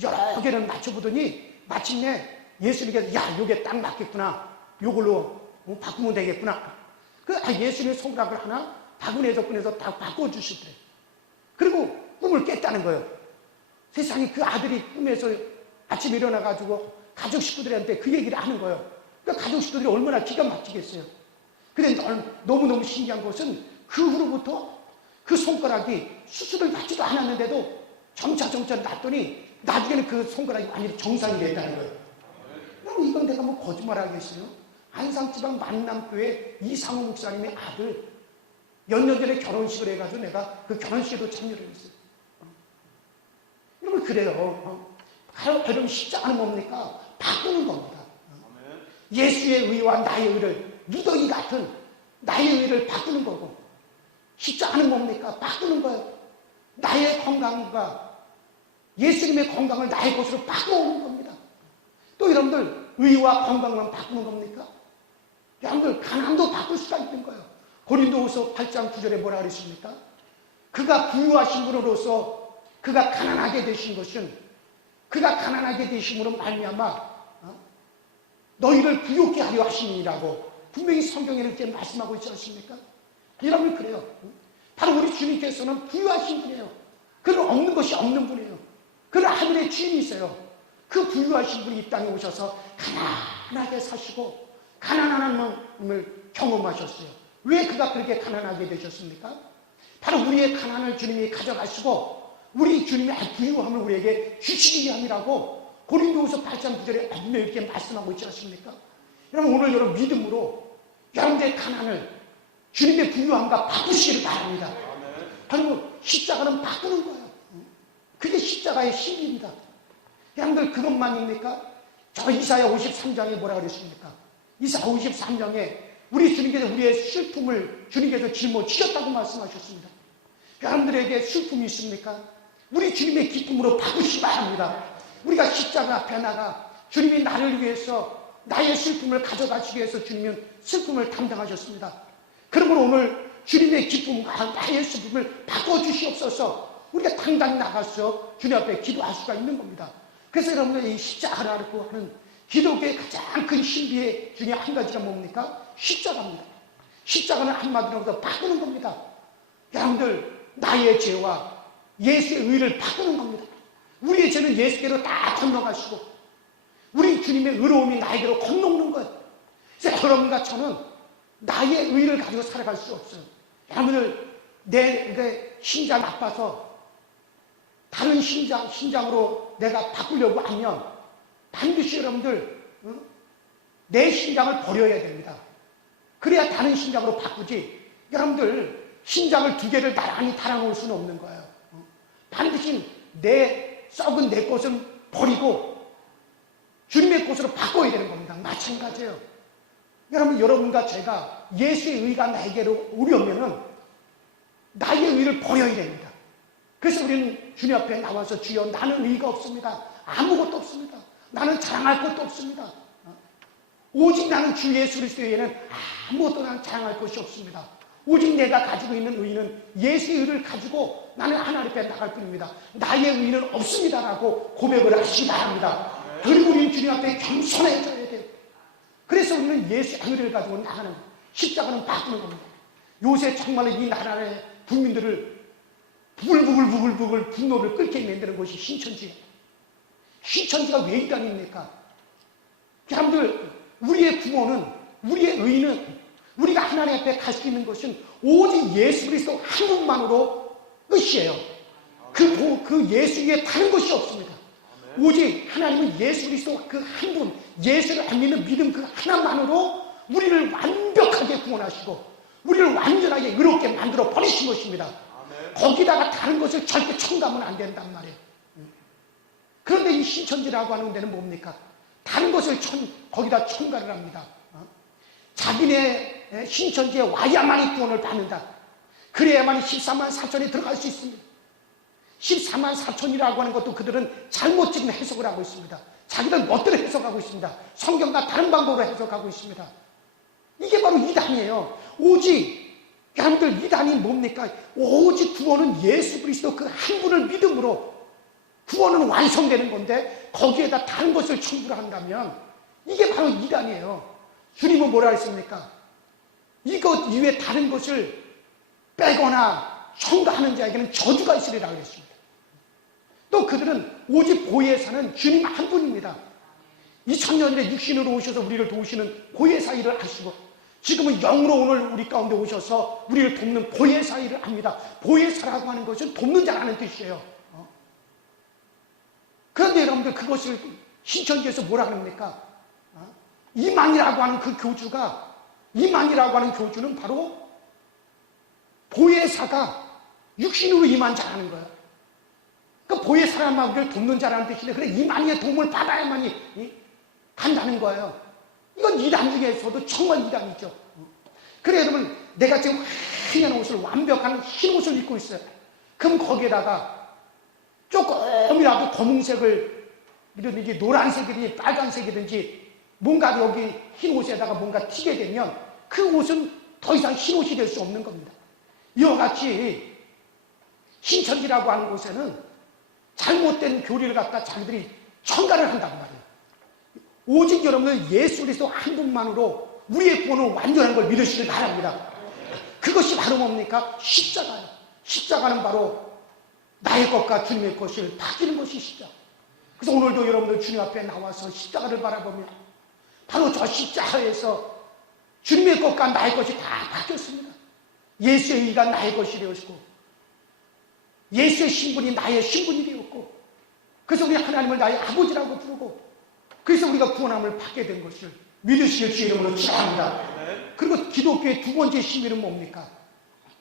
여러 개를 맞춰보더니 마침내 예수님께서 야, 요게 딱 맞겠구나. 요걸로 바꾸면 되겠구나. 그 예수님의 손가락을 하나 바구니에서 꺼내서 딱 바꿔주시더래요. 그리고 꿈을 깼다는 거예요. 세상에 그 아들이 꿈에서 아침에 일어나가지고 가족 식구들한테 그 얘기를 하는 거예요. 그러니까 가족 식구들이 얼마나 기가 막히겠어요. 근데 너무너무 신기한 것은 그 후로부터 그 손가락이 수술을 받지도 않았는데도 점차 났더니 나중에는 그 손가락이 완전히 정상이 됐다는 거예요. 그럼 이건 내가 뭐 거짓말하겠어요? 안상지방 만남교회 이상호 목사님의 아들 몇 년 전에 결혼식을 해가지고 내가 그 결혼식에도 참여를 했어요. 여러분 그래요. 여러분 십자가는 뭡니까? 바꾸는 겁니다. 예수의 의와 나의 의를, 무더기 같은 나의 의를 바꾸는 거고, 십자가는 뭡니까? 바꾸는 거예요. 나의 건강과 예수님의 건강을 나의 것으로 바꾸는 겁니다. 또 여러분들 의와 건강만 바꾸는 겁니까? 여러분들 가난도 바꿀 수가 있는 거예요. 고린도후서 8장 9절에 뭐라 그랬습니까? 그가 부유하신 분으로서 그가 가난하게 되신 것은, 그가 가난하게 되심으로 말미암아 너희를 부욕케 하려 하시니라고 분명히 성경에 이렇게 말씀하고 있지 않습니까? 여러분 그래요. 바로 우리 주님께서는 부유하신 분이에요. 그는 없는 것이 없는 분이에요. 그는 하늘의 주인이세요. 그 부유하신 분이 이 땅에 오셔서 가난하게 사시고 가난한 마음을 경험하셨어요. 왜 그가 그렇게 가난하게 되셨습니까? 바로 우리의 가난을 주님이 가져가시고 우리 주님의 부유함을 우리에게 주시기 위함이라고 고린도후서 8장 9절에 분명히 이렇게 말씀하고 있지 않습니까? 여러분 오늘 여러분 믿음으로 여러분들의 가난을 주님의 부유함과 바꾸시기를 바랍니다. 여러분 십자가는 바꾸는 거예요. 그게 십자가의 신비입니다. 여러분들 그것만입니까? 저 이사야 53장에 뭐라 그랬습니까? 이사야 53장에 우리 주님께서 우리의 슬픔을 주님께서 짊어지셨다고 말씀하셨습니다. 여러분들에게 슬픔이 있습니까? 우리 주님의 기쁨으로 바꾸시기 바랍니다. 우리가 십자가 앞에 나가 주님이 나를 위해서 나의 슬픔을 가져가시기 위해서 주님은 슬픔을 담당하셨습니다. 그러므로 오늘 주님의 기쁨과 나의 슬픔을 바꿔주시옵소서. 우리가 당당히 나가서 주님 앞에 기도할 수가 있는 겁니다. 그래서 여러분들 이 십자가라고 하는 기독교의 가장 큰 신비의 중에 한 가지가 뭡니까? 십자가입니다. 십자가는 한마디로 바꾸는 겁니다. 여러분들 나의 죄와 예수의 의를 바꾸는 겁니다. 우리의 죄는 예수께로 다 건너가시고 우리 주님의 의로움이 나에게로 건너오는 거예요. 그래서 여러분과 저는 나의 의를 가지고 살아갈 수 없어요. 여러분들 내 신장 나빠서 다른 신장으로 내가 바꾸려고 하면 반드시 여러분들 내 신장을 버려야 됩니다. 그래야 다른 신장으로 바꾸지. 여러분들 신장을 두 개를 나란히 달아놓을 수는 없는 거예요. 반드시 썩은 내 것을 버리고 주님의 것으로 바꿔야 되는 겁니다. 마찬가지예요. 여러분과 제가 예수의 의가 나에게로 오려면은 나의 의를 버려야 됩니다. 그래서 우리는 주님 앞에 나와서 주여 나는 의가 없습니다. 아무것도 없습니다. 나는 자랑할 것도 없습니다. 오직 나는 주 예수 그리스도에게는 아무것도 나는 자랑할 것이 없습니다. 오직 내가 가지고 있는 의는 예수의 의를 가지고 나는 하나님 앞에 나갈 뿐입니다. 나의 의는 없습니다라고 고백을 하시기 바랍니다. 그리고 우리는 주님 앞에 겸손해져야 돼요. 그래서 우리는 예수의 의를 가지고 나가는 십자가는 바꾸는 겁니다. 요새 정말 이 나라의 국민들을 부글부글 분노를 끓게 만드는 것이 신천지예요. 신천지가 왜 이단입니까? 여러분들 우리의 구원은 우리의 의는 우리가 하나님 앞에 갈 수 있는 것은 오직 예수 그리스도 한 분만으로 끝이에요. 그 예수 위에 다른 것이 없습니다. 오직 하나님은 예수 그리스도 그 한 분, 예수를 안 믿는 믿음 그 하나만으로 우리를 완벽하게 구원하시고 우리를 완전하게 의롭게 만들어 버리신 것입니다. 거기다가 다른 것을 절대 첨가하면 안 된단 말이에요. 그런데 이 신천지라고 하는 데는 뭡니까? 다른 것을 거기다 첨가를 합니다. 자기네 신천지에 와야만이 구원을 받는다. 그래야만 14만 4천에 들어갈 수 있습니다. 14만 4천이라고 하는 것도 그들은 잘못 지금 해석을 하고 있습니다. 자기들 멋대로 해석하고 있습니다. 성경과 다른 방법으로 해석하고 있습니다. 이게 바로 이단이에요. 오직 여러분들 이단이 뭡니까? 오직 구원은 예수 그리스도 그 한 분을 믿음으로 구원은 완성되는 건데 거기에다 다른 것을 첨부를 한다면 이게 바로 이단이에요. 주님은 뭐라 했습니까? 이것 이외에 다른 것을 빼거나 첨가하는 자에게는 저주가 있으리라 그랬습니다. 또 그들은 오직 보혜사는 주님 한 분입니다. 2000년에 육신으로 오셔서 우리를 도우시는 보혜사 일을 하시고 지금은 영으로 오늘 우리 가운데 오셔서 우리를 돕는 보혜사 일을 합니다. 보혜사라고 하는 것은 돕는 자라는 뜻이에요. 그런데 여러분들 그것을 신천지에서 뭐라 합니까? 이만이라고 하는 그 교주가 이만이라고 하는 교주는 바로 보혜사가 육신으로 이만 자라는 거예요. 그 보혜사라는 우리를 돕는 자라는 뜻인데 그래 이만희의 도움을 받아야만이 간다는 거예요. 이건 이단 중에서도 정말 이단이죠. 그래 여러분 내가 지금 하얀 옷을 완벽한 흰 옷을 입고 있어요. 그럼 거기에다가 조금이라도 검은색을 이러든지 노란색이든지 빨간색이든지 뭔가 여기 흰 옷에다가 뭔가 튀게 되면 그 옷은 더 이상 흰 옷이 될 수 없는 겁니다. 이와 같이 신천지라고 하는 곳에는 잘못된 교리를 갖다 자기들이 첨가를 한단 말이에요. 오직 여러분들 예수 그리스도 한 분만으로 우리의 구원은 완전한 걸 믿으시길 바랍니다. 그것이 바로 뭡니까? 십자가예요. 십자가는 바로 나의 것과 주님의 것을 바뀌는 것이 십자가. 그래서 오늘도 여러분들 주님 앞에 나와서 십자가를 바라보면 바로 저 십자가에서 주님의 것과 나의 것이 다 바뀌었습니다. 예수의 의가 나의 것이 되었고 예수의 신분이 나의 신분이 되었고 그래서 우리 하나님을 나의 아버지라고 부르고 그래서 우리가 구원함을 받게 된 것을 믿으시길 주의 이름으로 축원합니다. 그리고 기독교의 두 번째 신비는 뭡니까?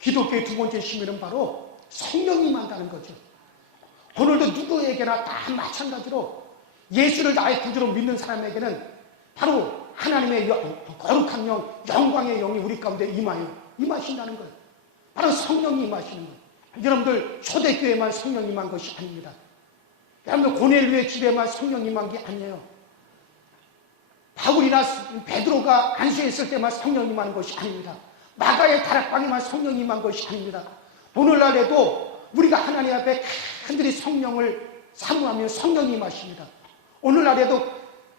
기독교의 두 번째 신비는 바로 성령이 임한다는 거죠. 오늘도 누구에게나 다 마찬가지로 예수를 나의 구주로 믿는 사람에게는 바로 하나님의 거룩한 영, 영광의 영이 우리 가운데 임하신다는 거예요. 바로 성령이 임하시는 거예요. 여러분들 초대교회만 성령 임한 것이 아닙니다. 여러분들 고넬료의 집에만 성령 임한 게 아니에요. 바울이나 베드로가 안수했을 때만 성령 임한 것이 아닙니다. 마가의 다락방에만 성령 임한 것이 아닙니다. 오늘날에도 우리가 하나님 앞에 간절히 성령을 사모하면 성령이 임하십니다. 오늘날에도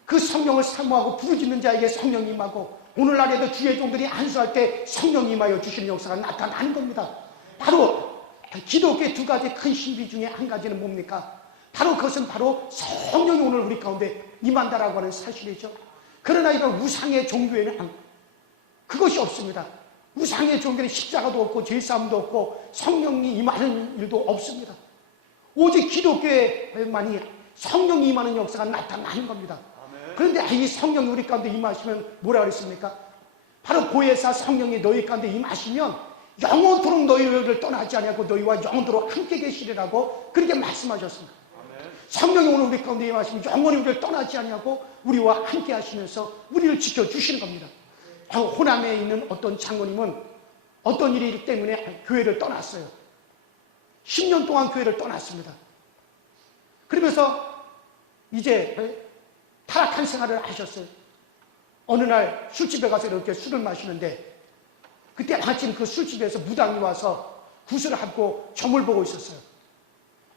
그 성령을 사모하고 부르짖는 자에게 성령이 임하고 오늘날에도 주의 종들이 안수할 때 성령이 임하여 주시는 역사가 나타나는 겁니다. 바로 기독교의 두 가지 큰 신비 중에 한 가지는 뭡니까? 바로 그것은 바로 성령이 오늘 우리 가운데 임한다라고 하는 사실이죠. 그러나 이런 우상의 종교에는 그것이 없습니다. 우상의 종교는 십자가도 없고 제사함도 없고 성령이 임하는 일도 없습니다. 오직 기독교에만이 성령이 임하는 역사가 나타나는 겁니다. 그런데 이 성령이 우리 가운데 임하시면 뭐라 그랬습니까? 바로 보혜사 성령이 너희 가운데 임하시면 영원토록 너희를 떠나지 아니하고 너희와 영원토록 함께 계시리라고 그렇게 말씀하셨습니다. 성령이 오늘 우리 가운데 임하시면 영원히 우리를 떠나지 아니하고 우리와 함께 하시면서 우리를 지켜주시는 겁니다. 호남에 있는 어떤 장로님은 어떤 일이기 때문에 교회를 떠났어요. 10년 동안 교회를 떠났습니다. 그러면서 이제 타락한 생활을 하셨어요. 어느 날 술집에 가서 이렇게 술을 마시는데 그때 마침 그 술집에서 무당이 와서 구슬을 하고 점을 보고 있었어요.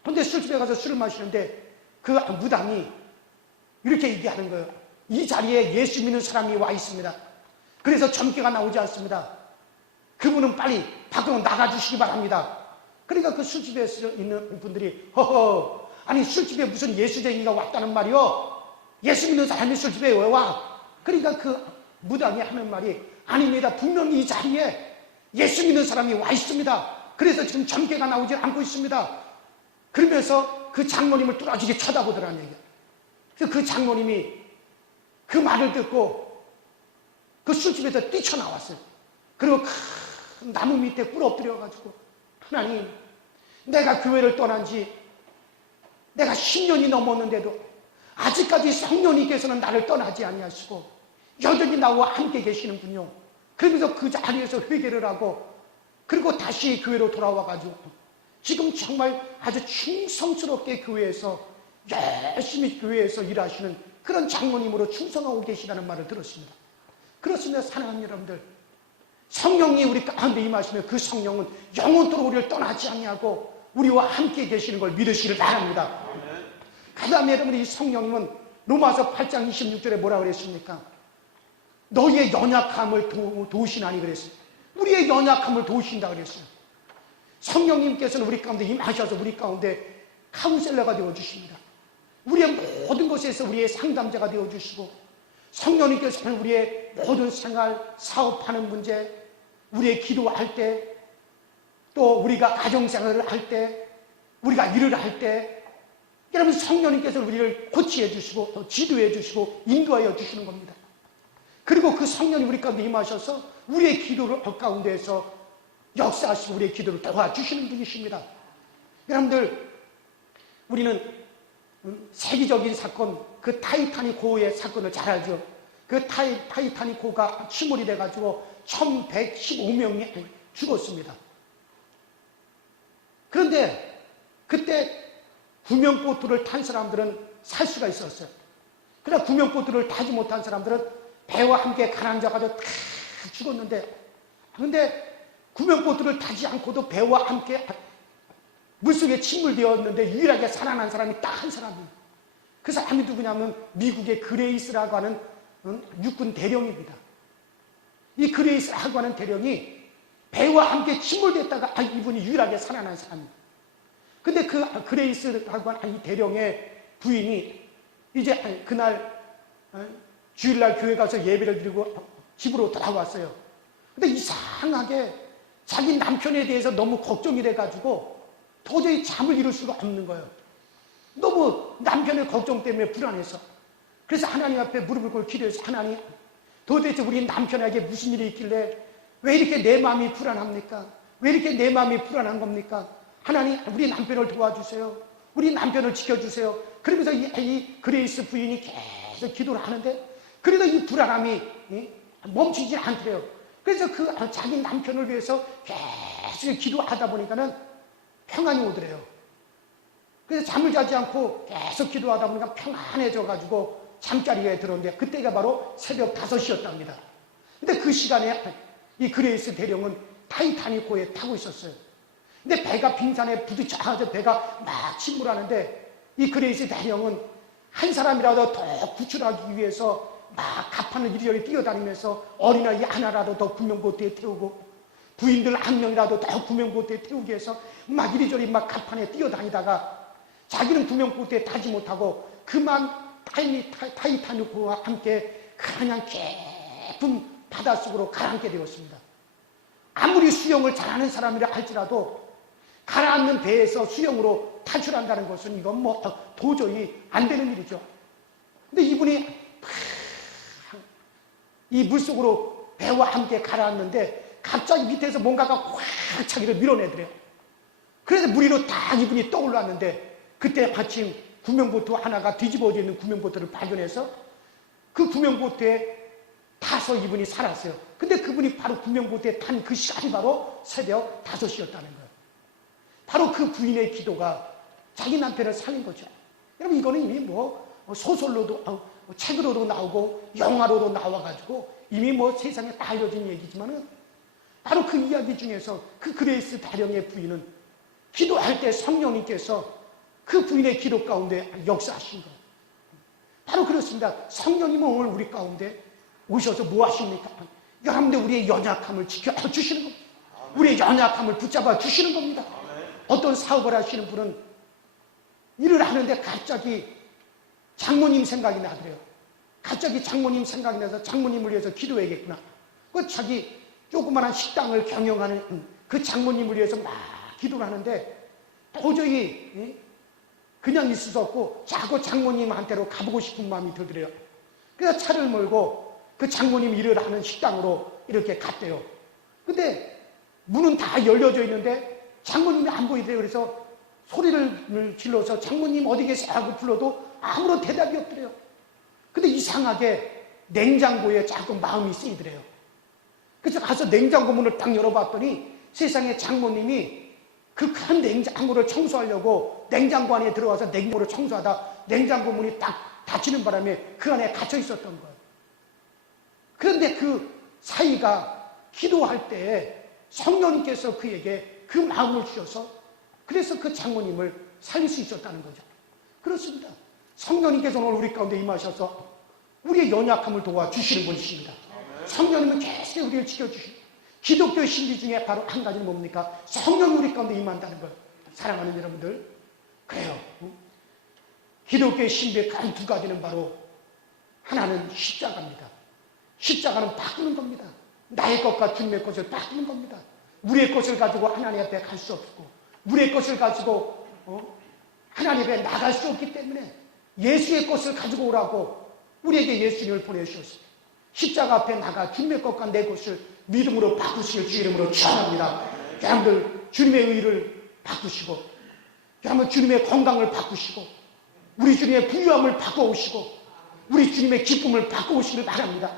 그런데 술집에 가서 술을 마시는데 그 무당이 이렇게 얘기하는 거예요. 이 자리에 예수 믿는 사람이 와 있습니다. 그래서 점괘가 나오지 않습니다. 그분은 빨리 밖으로 나가주시기 바랍니다. 그러니까 그 술집에 있는 분들이 허허 아니 술집에 무슨 예수쟁이가 왔다는 말이요? 예수 믿는 사람이 술집에 왜 와? 그러니까 그 무당이 하는 말이 아닙니다. 분명히 이 자리에 예수 믿는 사람이 와 있습니다. 그래서 지금 점괘가 나오지 않고 있습니다. 그러면서 그 장로님을 뚫어지게 쳐다보더라는 얘기예요. 그래서 그 장로님이 그 말을 듣고 그 술집에서 뛰쳐나왔어요. 그리고 큰 나무 밑에 꿇어 엎드려가지고 하나님 내가 교회를 떠난 지 내가 10년이 넘었는데도 아직까지 성령님께서는 나를 떠나지 아니하시고 여전히 나와 함께 계시는군요. 그러면서 그 자리에서 회개를 하고 그리고 다시 교회로 돌아와가지고 지금 정말 아주 충성스럽게 교회에서 열심히 교회에서 일하시는 그런 장로님으로 충성하고 계시다는 말을 들었습니다. 그렇습니다. 사랑하는 여러분들, 성령이 우리 가운데 임하시면 그 성령은 영원토록 우리를 떠나지 아니하고 우리와 함께 계시는 걸 믿으시길 바랍니다. 그 다음에 여러분, 이 성령님은 로마서 8장 26절에 뭐라 그랬습니까? 너희의 연약함을 도우시나니 그랬어요. 우리의 연약함을 도우신다 그랬어요. 성령님께서는 우리 가운데 임하셔서 우리 가운데 카운셀러가 되어주십니다. 우리의 모든 것에서 우리의 상담자가 되어주시고, 성령님께서는 우리의 모든 생활, 사업하는 문제, 우리의 기도할 때, 또 우리가 가정생활을 할 때, 우리가 일을 할 때, 여러분 성령님께서 우리를 코치해 주시고 또 지도해 주시고 인도하여 주시는 겁니다. 그리고 그 성령이 우리 가운데 임하셔서 우리의 기도를 가운데에서 역사하시고 우리의 기도를 도와주시는 분이십니다. 여러분들, 우리는 세계적인 사건, 그 타이타닉호의 사건을 잘 알죠. 그 타이타닉호가 침몰이 돼가지고 1115명이 죽었습니다. 그런데 그때 구명보트를 탄 사람들은 살 수가 있었어요. 그러나 구명보트를 타지 못한 사람들은 배와 함께 가라앉아가지고 다 죽었는데, 그런데 구명보트를 타지 않고도 배와 함께 물속에 침몰되었는데 유일하게 살아난 사람이 딱 한 사람이에요. 그 사람이 누구냐면 미국의 그레이스라고 하는 육군 대령입니다. 이 그레이스라고 하는 대령이 배와 함께 침몰됐다가 이분이 유일하게 살아난 사람입니다. 근데 그 그레이스라고 하는 이 대령의 부인이 이제 그날 주일날 교회 가서 예배를 드리고 집으로 돌아왔어요. 근데 이상하게 자기 남편에 대해서 너무 걱정이 돼가지고 도저히 잠을 이룰 수가 없는 거예요. 너무 남편의 걱정 때문에 불안해서. 그래서 하나님 앞에 무릎을 꿇고 기도해서, 하나님, 도대체 우리 남편에게 무슨 일이 있길래 왜 이렇게 내 마음이 불안합니까? 왜 이렇게 내 마음이 불안한 겁니까? 하나님, 우리 남편을 도와주세요. 우리 남편을 지켜주세요. 그러면서 이 그레이스 부인이 계속 기도를 하는데, 그래도 이 불안함이 멈추지 않더래요. 그래서 그 자기 남편을 위해서 계속 기도하다 보니까는 평안이 오더래요. 그래서 잠을 자지 않고 계속 기도하다 보니까 평안해져가지고 잠자리에 들었는데, 그때가 바로 새벽 5시였답니다. 근데 그 시간에 이 그레이스 대령은 타이타닉호에 타고 있었어요. 근데 배가 빙산에 부딪혀서 배가 막 침몰하는데, 이 그레이스 대령은 한 사람이라도 더 구출하기 위해서 막 가판을 이리저리 뛰어다니면서 어린아이 하나라도 더 구명보트에 태우고, 부인들 한 명이라도 더 구명보트에 태우기 위해서 막 이리저리 막 가판에 뛰어다니다가 자기는 구명보트에 타지 못하고 그만 타이타닉호와 함께 그냥 깊은 바닷속으로 가라앉게 되었습니다. 아무리 수영을 잘하는 사람이라 할지라도 가라앉는 배에서 수영으로 탈출한다는 것은 이건 뭐 도저히 안 되는 일이죠. 근데 이분이 이 물속으로 배와 함께 가라앉는데 갑자기 밑에서 뭔가가 확 자기를 밀어내더래요. 그래서 물 위로 딱 이분이 떠올랐는데, 그때 마침 구명보트 하나가 뒤집어져 있는 구명보트를 발견해서 그 구명보트에 타서 이분이 살았어요. 근데 그분이 바로 구명보트에 탄 그 시간이 바로 새벽 5시였다는 거예요. 바로 그 부인의 기도가 자기 남편을 살린 거죠. 여러분, 이거는 이미 뭐 소설로도 책으로도 나오고 영화로도 나와가지고 이미 뭐 세상에 다 알려진 얘기지만은, 바로 그 이야기 중에서 그 그레이스 대령의 부인은 기도할 때 성령님께서 그 부인의 기도 가운데 역사하신 거예요. 바로 그렇습니다. 성령님은 오늘 우리 가운데 오셔서 뭐 하십니까? 여러분들 우리의 연약함을 지켜주시는 겁니다. 우리의 연약함을 붙잡아 주시는 겁니다. 어떤 사업을 하시는 분은 일을 하는데 갑자기 장모님 생각이 나더래요. 갑자기 장모님 생각이 나서 장모님을 위해서 기도해야겠구나. 그 자기 조그마한 식당을 경영하는 그 장모님을 위해서 막 기도를 하는데 도저히 그냥 있을 수 없고 자꾸 장모님한테로 가보고 싶은 마음이 들더래요. 그래서 차를 몰고 그 장모님 일을 하는 식당으로 이렇게 갔대요. 근데 문은 다 열려져 있는데 장모님이 안 보이더래요. 그래서 소리를 질러서 장모님 어디 계세요? 하고 불러도 아무런 대답이 없더래요. 근데 이상하게 냉장고에 자꾸 마음이 쓰이더래요. 그래서 가서 냉장고 문을 딱 열어봤더니 세상에 장모님이 그 큰 냉장고를 청소하려고 냉장고 안에 들어와서 냉장고를 청소하다 냉장고 문이 딱 닫히는 바람에 그 안에 갇혀 있었던 거예요. 그런데 그 사이가 기도할 때 성령님께서 그에게 그 마음을 주셔서 그래서 그 장모님을 살릴 수 있었다는 거죠. 그렇습니다. 성령님께서 오늘 우리 가운데 임하셔서 우리의 연약함을 도와주시는 분이십니다. 성령님은 계속 우리를 지켜주십니다. 기독교 신비 중에 바로 한 가지는 뭡니까? 성령이 우리 가운데 임한다는 거예요. 사랑하는 여러분들, 그래요. 기독교의 신비의 큰 두 가지는 바로 하나는 십자가입니다. 십자가는 바꾸는 겁니다. 나의 것과 주님의 것을 바꾸는 겁니다. 우리의 것을 가지고 하나님 앞에 갈 수 없고 우리의 것을 가지고 하나님 앞에 나갈 수 없기 때문에 예수의 것을 가지고 오라고 우리에게 예수님을 보내주셨습니다. 십자가 앞에 나가 주님의 것과 내 것을 믿음으로 바꾸시길 주 이름으로 축원합니다. 여러분들 주님의 의를 바꾸시고 여러분 주님의 건강을 바꾸시고 우리 주님의 부유함을 바꿔오시고 우리 주님의 기쁨을 바꿔오시길 바랍니다.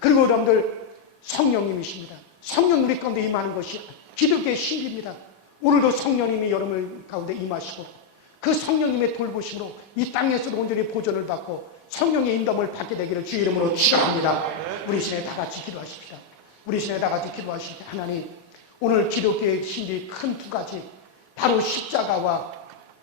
그리고 여러분들 성령님이십니다. 성령 우리 가운데 임하는 것이 기독교의 신비입니다. 오늘도 성령님이 여러분 가운데 임하시고 그 성령님의 돌보심으로 이 땅에서도 온전히 보존을 받고 성령의 인도함을 받게 되기를 주 이름으로 축원합니다. 우리 시간에 다 같이 기도하십시다. 우리 시간에 다 같이 기도하십시다. 하나님, 오늘 기독교의 신비 큰 두 가지 바로 십자가와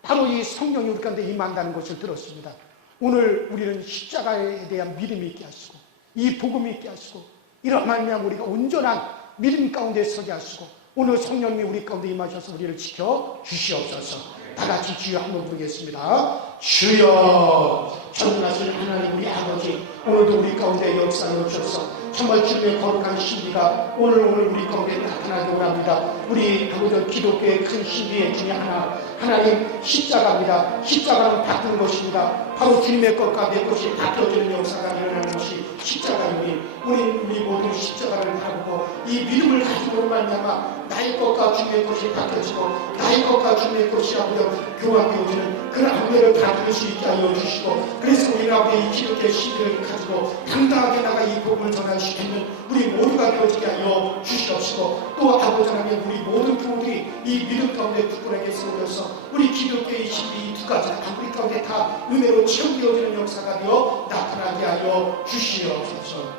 바로 이 성령이 우리 가운데 임한다는 것을 들었습니다. 오늘 우리는 십자가에 대한 믿음이 있게 하시고 이 복음이 있게 하시고 이런 말미암아 우리가 온전한 믿음 가운데 서게 하시고 오늘 성령님이 우리 가운데 임하셔서 우리를 지켜 주시옵소서. 다 같이 주여 한번 부르겠습니다. 주여, 전능하신 하나님 우리 아버지, 오늘도 우리 가운데 역사해 주셔서 정말 주님의 거룩한 신비가 오늘 우리 가운데 나타나기 원합니다. 우리 아버지 기독교의 큰 신비 중에 하나님 십자가입니다. 십자가는 바꾸는 것입니다. 바로 주님의 것과 내 것이 바뀌어지는 역사가 일어나는 것이 십자가이니 우리 모두 십자가를 바꾸고 이 믿음을 가지고 말미암아 나의 것과 주님의 것이 바뀌어지고 나의 것과 주님의 것이 아버지 교환되어지는 그런 은혜를 다 누릴 수 있게 하여 주시고 그래서 우리가 우리 이 기독교의 신비를 가지고 당당하게 나가 이 복음을 전할 수 있는 우리 모두가 되어지게 하여 주시옵시고 또 아버지 하나님 우리 모든 교우들이 이 믿음 가운데 굳건하게 세워져서 우리 기독교의 신비 이 두 가지가 우리 가운데 다 은혜로 채워지는 역사가 되어 나타나게 하여 주시옵소서.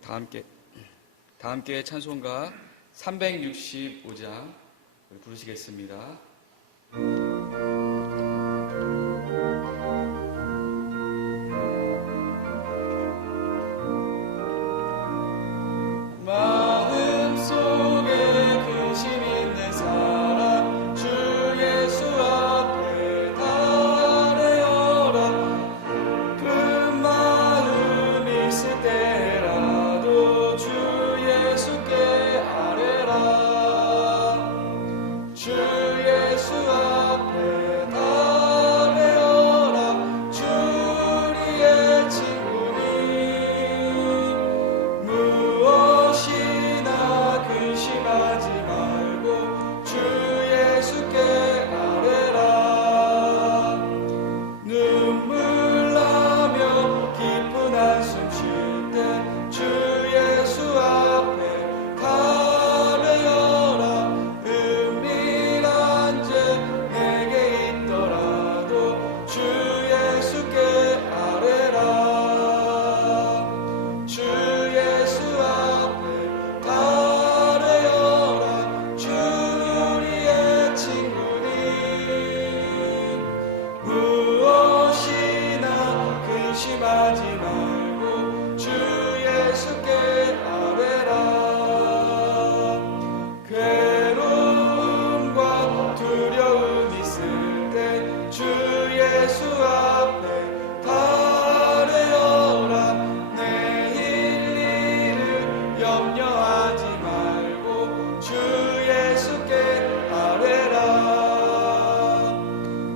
다 함께 찬송가 365장 부르시겠습니다.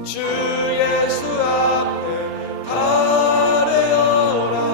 주 예수 앞에 달래어라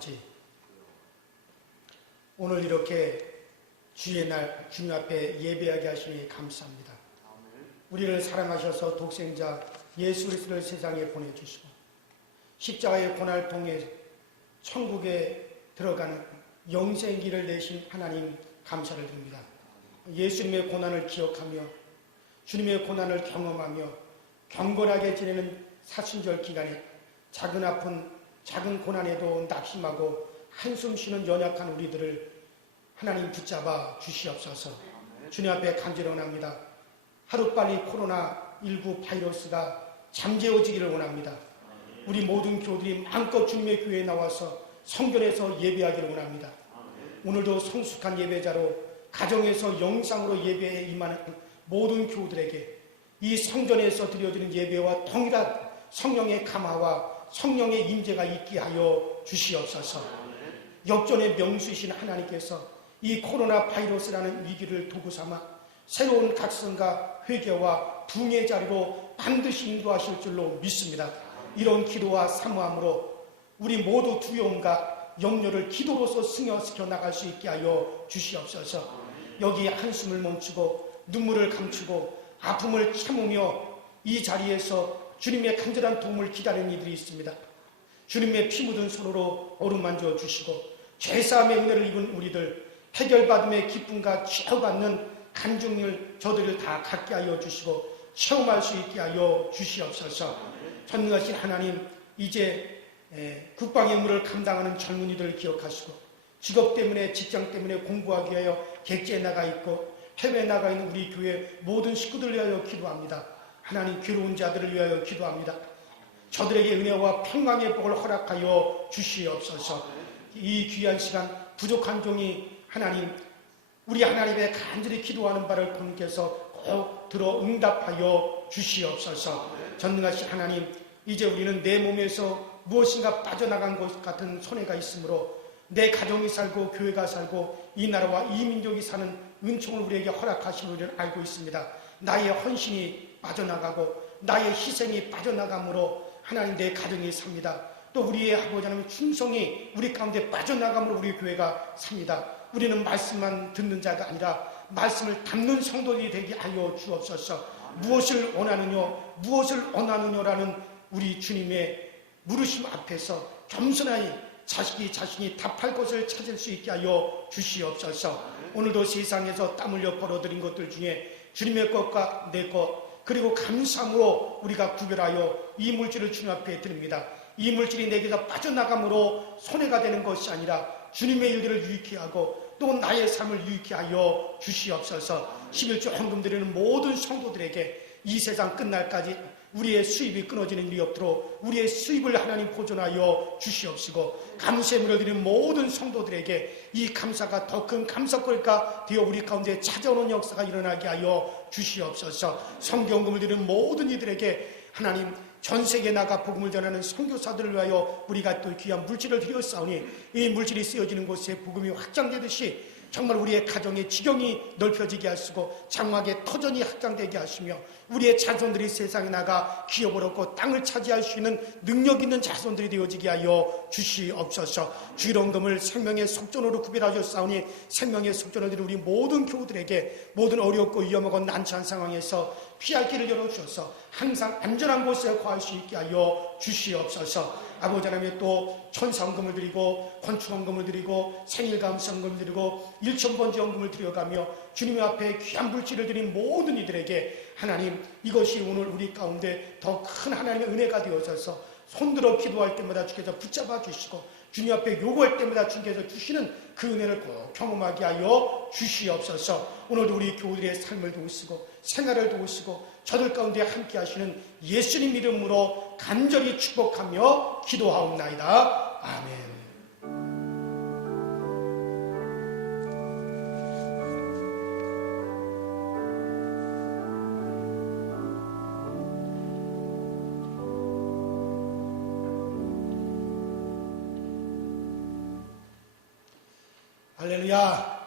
아버지, 오늘 이렇게 주의 날 주님 앞에 예배하게 하시니 감사합니다. 우리를 사랑하셔서 독생자 예수 그리스도를 세상에 보내주시고 십자가의 고난을 통해 천국에 들어가는 영생의 길을 내신 하나님 감사를 드립니다. 예수님의 고난을 기억하며 주님의 고난을 경험하며 경건하게 지내는 사순절 기간에 작은 아픈 작은 고난에도 낙심하고 한숨 쉬는 연약한 우리들을 하나님 붙잡아 주시옵소서. 주님 앞에 간절히 원합니다. 하루빨리 코로나19 바이러스가 잠재워지기를 원합니다. 우리 모든 교우들이 마음껏 주님의 교회에 나와서 성전에서 예배하기를 원합니다. 오늘도 성숙한 예배자로 가정에서 영상으로 예배에 임하는 모든 교우들에게 이 성전에서 드려지는 예배와 동일한 성령의 감화와 성령의 임재가 있게 하여 주시옵소서. 역전의 명수이신 하나님께서 이 코로나 바이러스라는 위기를 도구 삼아 새로운 각성과 회개와 붕의 자리로 반드시 인도하실 줄로 믿습니다. 이런 기도와 사모함으로 우리 모두 두려움과 염려를 기도로서 승화시켜 나갈 수 있게 하여 주시옵소서. 여기 한숨을 멈추고 눈물을 감추고 아픔을 참으며 이 자리에서 주님의 간절한 도움을 기다리는 이들이 있습니다. 주님의 피 묻은 손으로 어루만져 주시고 죄사함의 은혜를 입은 우리들 해결받음의 기쁨과 취하받는 간증을 저들을 다 갖게 하여 주시고 체험할 수 있게 하여 주시옵소서. 전능하신 하나님, 이제 국방의 의무를 감당하는 젊은이들을 기억하시고 직업 때문에 직장 때문에 공부하기 위하여 객지에 나가 있고 해외에 나가 있는 우리 교회 모든 식구들을 위하여 기도합니다. 하나님, 괴로운 자들을 위하여 기도합니다. 저들에게 은혜와 평강의 복을 허락하여 주시옵소서. 이 귀한 시간 부족한 종이 하나님, 우리 하나님의 간절히 기도하는 바를 본께서 꼭 들어 응답하여 주시옵소서. 전능하신 하나님, 이제 우리는 내 몸에서 무엇인가 빠져나간 것 같은 손해가 있으므로 내 가정이 살고 교회가 살고 이 나라와 이 민족이 사는 은총을 우리에게 허락하신 우리를 알고 있습니다. 나의 헌신이 빠져나가고 나의 희생이 빠져나감으로 하나님, 내 가정이 삽니다. 또 우리의 아버지 하나님 충성이 우리 가운데 빠져나감으로 우리 교회가 삽니다. 우리는 말씀만 듣는 자가 아니라 말씀을 담는 성도들이 되게 하여 주옵소서. 무엇을 원하느냐라는 우리 주님의 물으심 앞에서 겸손하게 자신이 답할 것을 찾을 수 있게 하여 주시옵소서. 오늘도 세상에서 땀 흘려 벌어들인 것들 중에 주님의 것과 내 것, 그리고 감사함으로 우리가 구별하여 이 물질을 주님 앞에 드립니다. 이 물질이 내게서 빠져나감으로 손해가 되는 것이 아니라 주님의 일들을 유익히 하고 또 나의 삶을 유익히 하여 주시옵소서. 11조 헌금 드리는 모든 성도들에게 이 세상 끝날까지 우리의 수입이 끊어지는 일이 없도록 우리의 수입을 하나님 보존하여 주시옵시고, 감사의 물을 드리는 모든 성도들에게 이 감사가 더 큰 감사거리가 되어 우리 가운데 찾아오는 역사가 일어나게 하여 주시옵소서. 성경금을 드리는 모든 이들에게 하나님, 전 세계에 나가 복음을 전하는 선교사들을 위하여 우리가 또 귀한 물질을 드렸사오니 이 물질이 쓰여지는 곳에 복음이 확장되듯이 정말 우리의 가정의 지경이 넓혀지게 하시고 장막의 터전이 확장되게 하시며 우리의 자손들이 세상에 나가 기업을 얻고 땅을 차지할 수 있는 능력 있는 자손들이 되어지게 하여 주시옵소서. 주일원금을 생명의 속전으로 구별하셨사오니 생명의 속전을 드린 우리 모든 교우들에게 모든 어렵고 위험하고 난처한 상황에서 피할 길을 열어주셔서 항상 안전한 곳에 거할 수 있게 하여 주시옵소서. 아버지 하나님, 또 천사원금을 드리고 건축원금을 드리고 생일감사원금을 드리고 일천번지원금을 드려가며 주님 앞에 귀한 물질을 드린 모든 이들에게 하나님, 이것이 오늘 우리 가운데 더 큰 하나님의 은혜가 되어져서 손들어 기도할 때마다 주께서 붙잡아 주시고 주님 앞에 요구할 때마다 주께서 주시는 그 은혜를 꼭 경험하게 하여 주시옵소서. 오늘도 우리 교우들의 삶을 도우시고 생활을 도우시고 저들 가운데 함께 하시는 예수님 이름으로 간절히 축복하며 기도하옵나이다. 아멘. 할렐루야.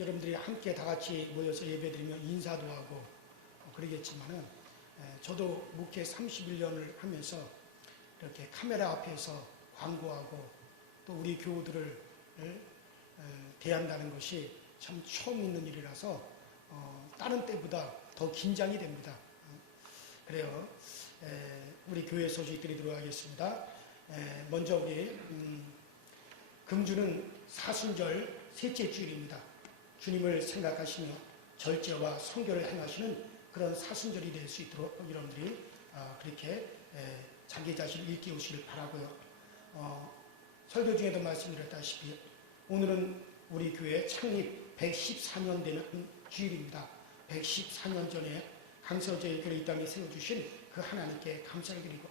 여러분들이 함께 다 같이 모여서 예배드리며 인사도 하고 그러겠지만은 저도 목회 31년을 하면서 이렇게 카메라 앞에서 광고하고 또 우리 교우들을 대한다는 것이 참 처음 있는 일이라서 다른 때보다 더 긴장이 됩니다. 그래요. 우리 교회 소식 드리도록 하겠습니다. 먼저 우리 금주는 사순절 셋째 주일입니다. 주님을 생각하시며 절제와 성결을 행하시는 그런 사순절이 될 수 있도록 여러분들이 그렇게 자기 자신을 일깨우시길 바라고요. 설교 중에도 말씀드렸다시피 오늘은 우리 교회 창립 114년 되는 주일입니다. 114년 전에 강서제일교를 이 땅에 세워주신 그 하나님께 감사를 드리고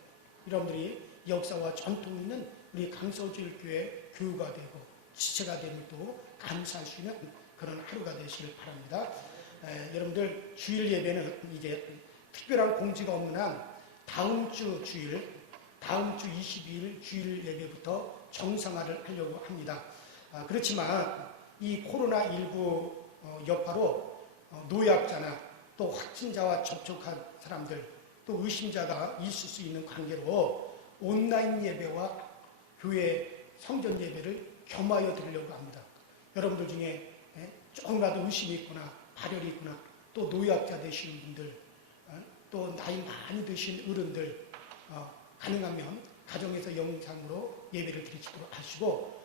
여러분들이 역사와 전통 있는 우리 강서제일교회 교우가 되고 지체가 됨을 또 감사할 수 있는 그런 하루가 되시길 바랍니다. 여러분들 주일 예배는 이제 특별한 공지가 없는 한 다음 주 주일, 다음 주 22일 주일 예배부터 정상화를 하려고 합니다. 그렇지만 이 코로나19 여파로 노약자나 또 확진자와 접촉한 사람들 또 의심자가 있을 수 있는 관계로 온라인 예배와 교회 성전 예배를 겸하여 드리려고 합니다. 여러분들 중에 조금이라도 의심이 있거나 발열이 있거나 또 노약자 되시는 분들 또 나이 많이 드신 어른들 가능하면 가정에서 영상으로 예배를 드리도록 하시고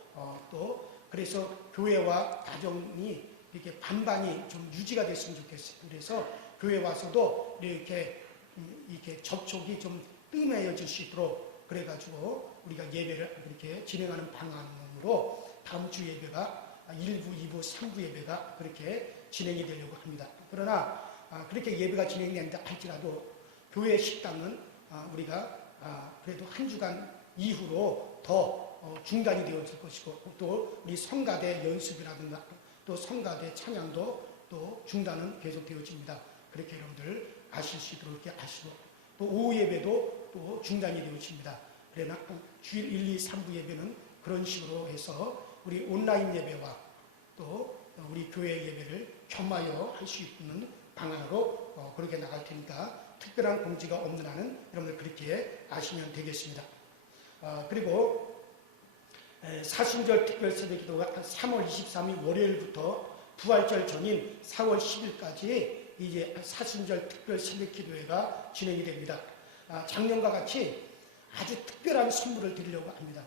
또 그래서 교회와 가정이 이렇게 반반이 좀 유지가 됐으면 좋겠어요. 그래서 교회 와서도 이렇게 접촉이 좀 뜸해질 수 있도록 그래가지고 우리가 예배를 이렇게 진행하는 방안으로 다음 주 예배가 1부, 2부, 3부 예배가 그렇게 진행이 되려고 합니다. 그러나 그렇게 예배가 진행된다 할지라도 교회 식당은 우리가 그래도 한 주간 이후로 더 중단이 되어질 것이고 또 우리 성가대 연습이라든가 또 성가대 찬양도 또 중단은 계속 되어집니다. 그렇게 여러분들 아실 수 있도록 이렇게 아시고 또 오후 예배도 또 중단이 되어집니다. 그러나 주일 1, 2, 3부 예배는 그런 식으로 해서 우리 온라인 예배와 또 우리 교회 예배를 겸하여 할 수 있는 방안으로 그렇게 나갈 테니까 특별한 공지가 없는 한은 여러분들 그렇게 아시면 되겠습니다. 그리고 사순절 특별 새벽기도가 3월 23일 월요일부터 부활절 전인 4월 10일까지 이제 사순절 특별 새벽기도회가 진행이 됩니다. 작년과 같이 아주 특별한 선물을 드리려고 합니다.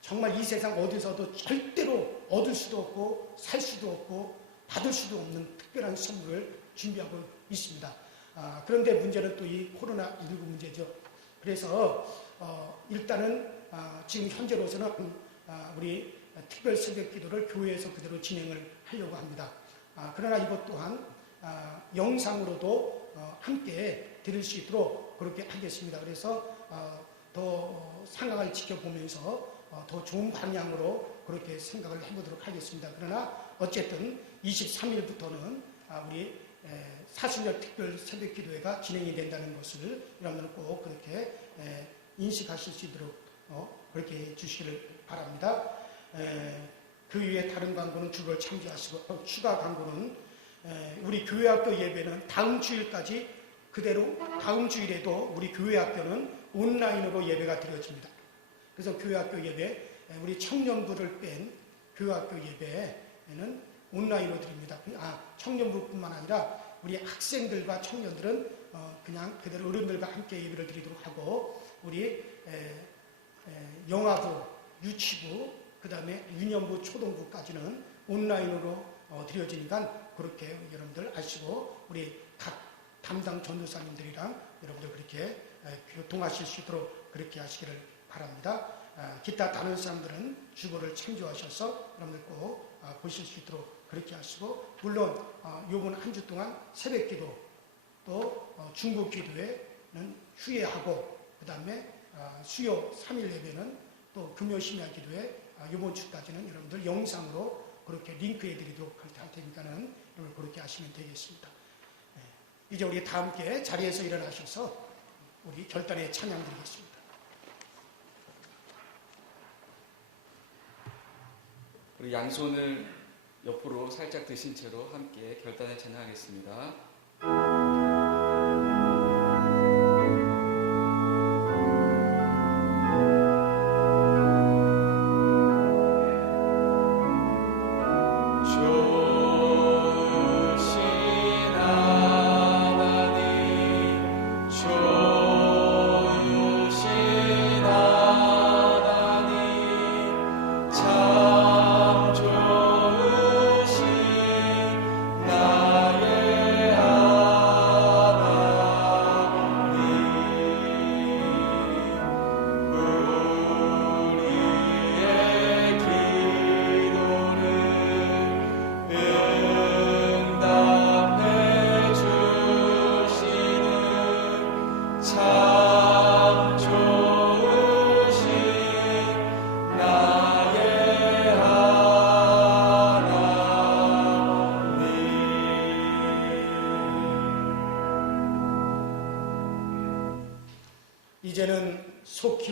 정말 이 세상 어디서도 절대로 얻을 수도 없고 살 수도 없고 받을 수도 없는 특별한 선물을 준비하고 있습니다. 그런데 문제는 또 이 코로나19 문제죠. 그래서 일단은 지금 현재로서는 우리 특별 새벽 기도를 교회에서 그대로 진행을 하려고 합니다. 그러나 이것 또한 영상으로도 함께 드릴 수 있도록 그렇게 하겠습니다. 그래서 더 상황을 지켜보면서 더 좋은 방향으로 그렇게 생각을 해보도록 하겠습니다. 그러나 어쨌든 23일부터는 우리 사순절 특별 새벽 기도회가 진행이 된다는 것을 여러분들 꼭 그렇게 인식하실 수 있도록 그렇게 해 주시기를 바랍니다. 그 이외에 다른 광고는 주로 참조하시고 추가 광고는 우리 교회학교 예배는 다음 주일까지 그대로 다음 주일에도 우리 교회학교는 온라인으로 예배가 드려집니다. 그래서 교회학교 예배 우리 청년부를 뺀 교회학교 예배에는 온라인으로 드립니다. 청년부뿐만 아니라 우리 학생들과 청년들은 그냥 그대로 어른들과 함께 예배를 드리도록 하고 우리 영아부, 유치부, 그 다음에 유년부, 초등부까지는 온라인으로 드려지니까 그렇게 여러분들 아시고 우리 각 담당 전도사님들이랑 여러분들 그렇게 교통하실 수 있도록 그렇게 하시기를 바랍니다. 기타 다른 사람들은 주보를 참조하셔서 여러분들 꼭 보실 수 있도록 그렇게 하시고 물론 요번 한 주 동안 새벽기도 또 중국기도회는 휴회하고 그 다음에 수요 3일 예배는 또 금요 심야 기도회 요번 주까지는 여러분들 영상으로 그렇게 링크해 드리도록 할 테니까는 여러분 그렇게 하시면 되겠습니다. 이제 우리 다 함께 자리에서 일어나셔서 우리 결단의 찬양 드리겠습니다. 우리 양손을 옆으로 살짝 드신 채로 함께 결단을 찬양하겠습니다.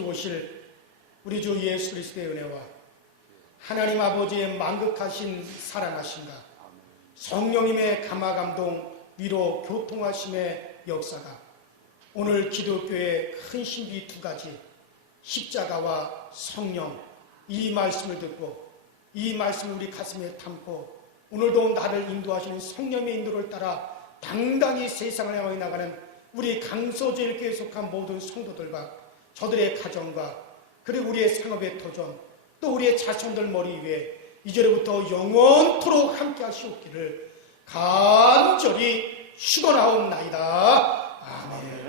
높이 오실 우리 주 예수 그리스도의 은혜와 하나님 아버지의 만극하신 사랑하심과 성령님의 감화감동 위로 교통하심의 역사가 오늘 기독교의 큰 신비 두 가지 십자가와 성령 이 말씀을 듣고 이 말씀을 우리 가슴에 담고 오늘도 나를 인도하시는 성령의 인도를 따라 당당히 세상을 향해 나가는 우리 강서제일교회에 속한 모든 성도들과 저들의 가정과 그리고 우리의 상업의 도전 또 우리의 자손들 머리 위에 이제로부터 영원토록 함께 하시옵기를 간절히 축원하옵나이다. 아멘.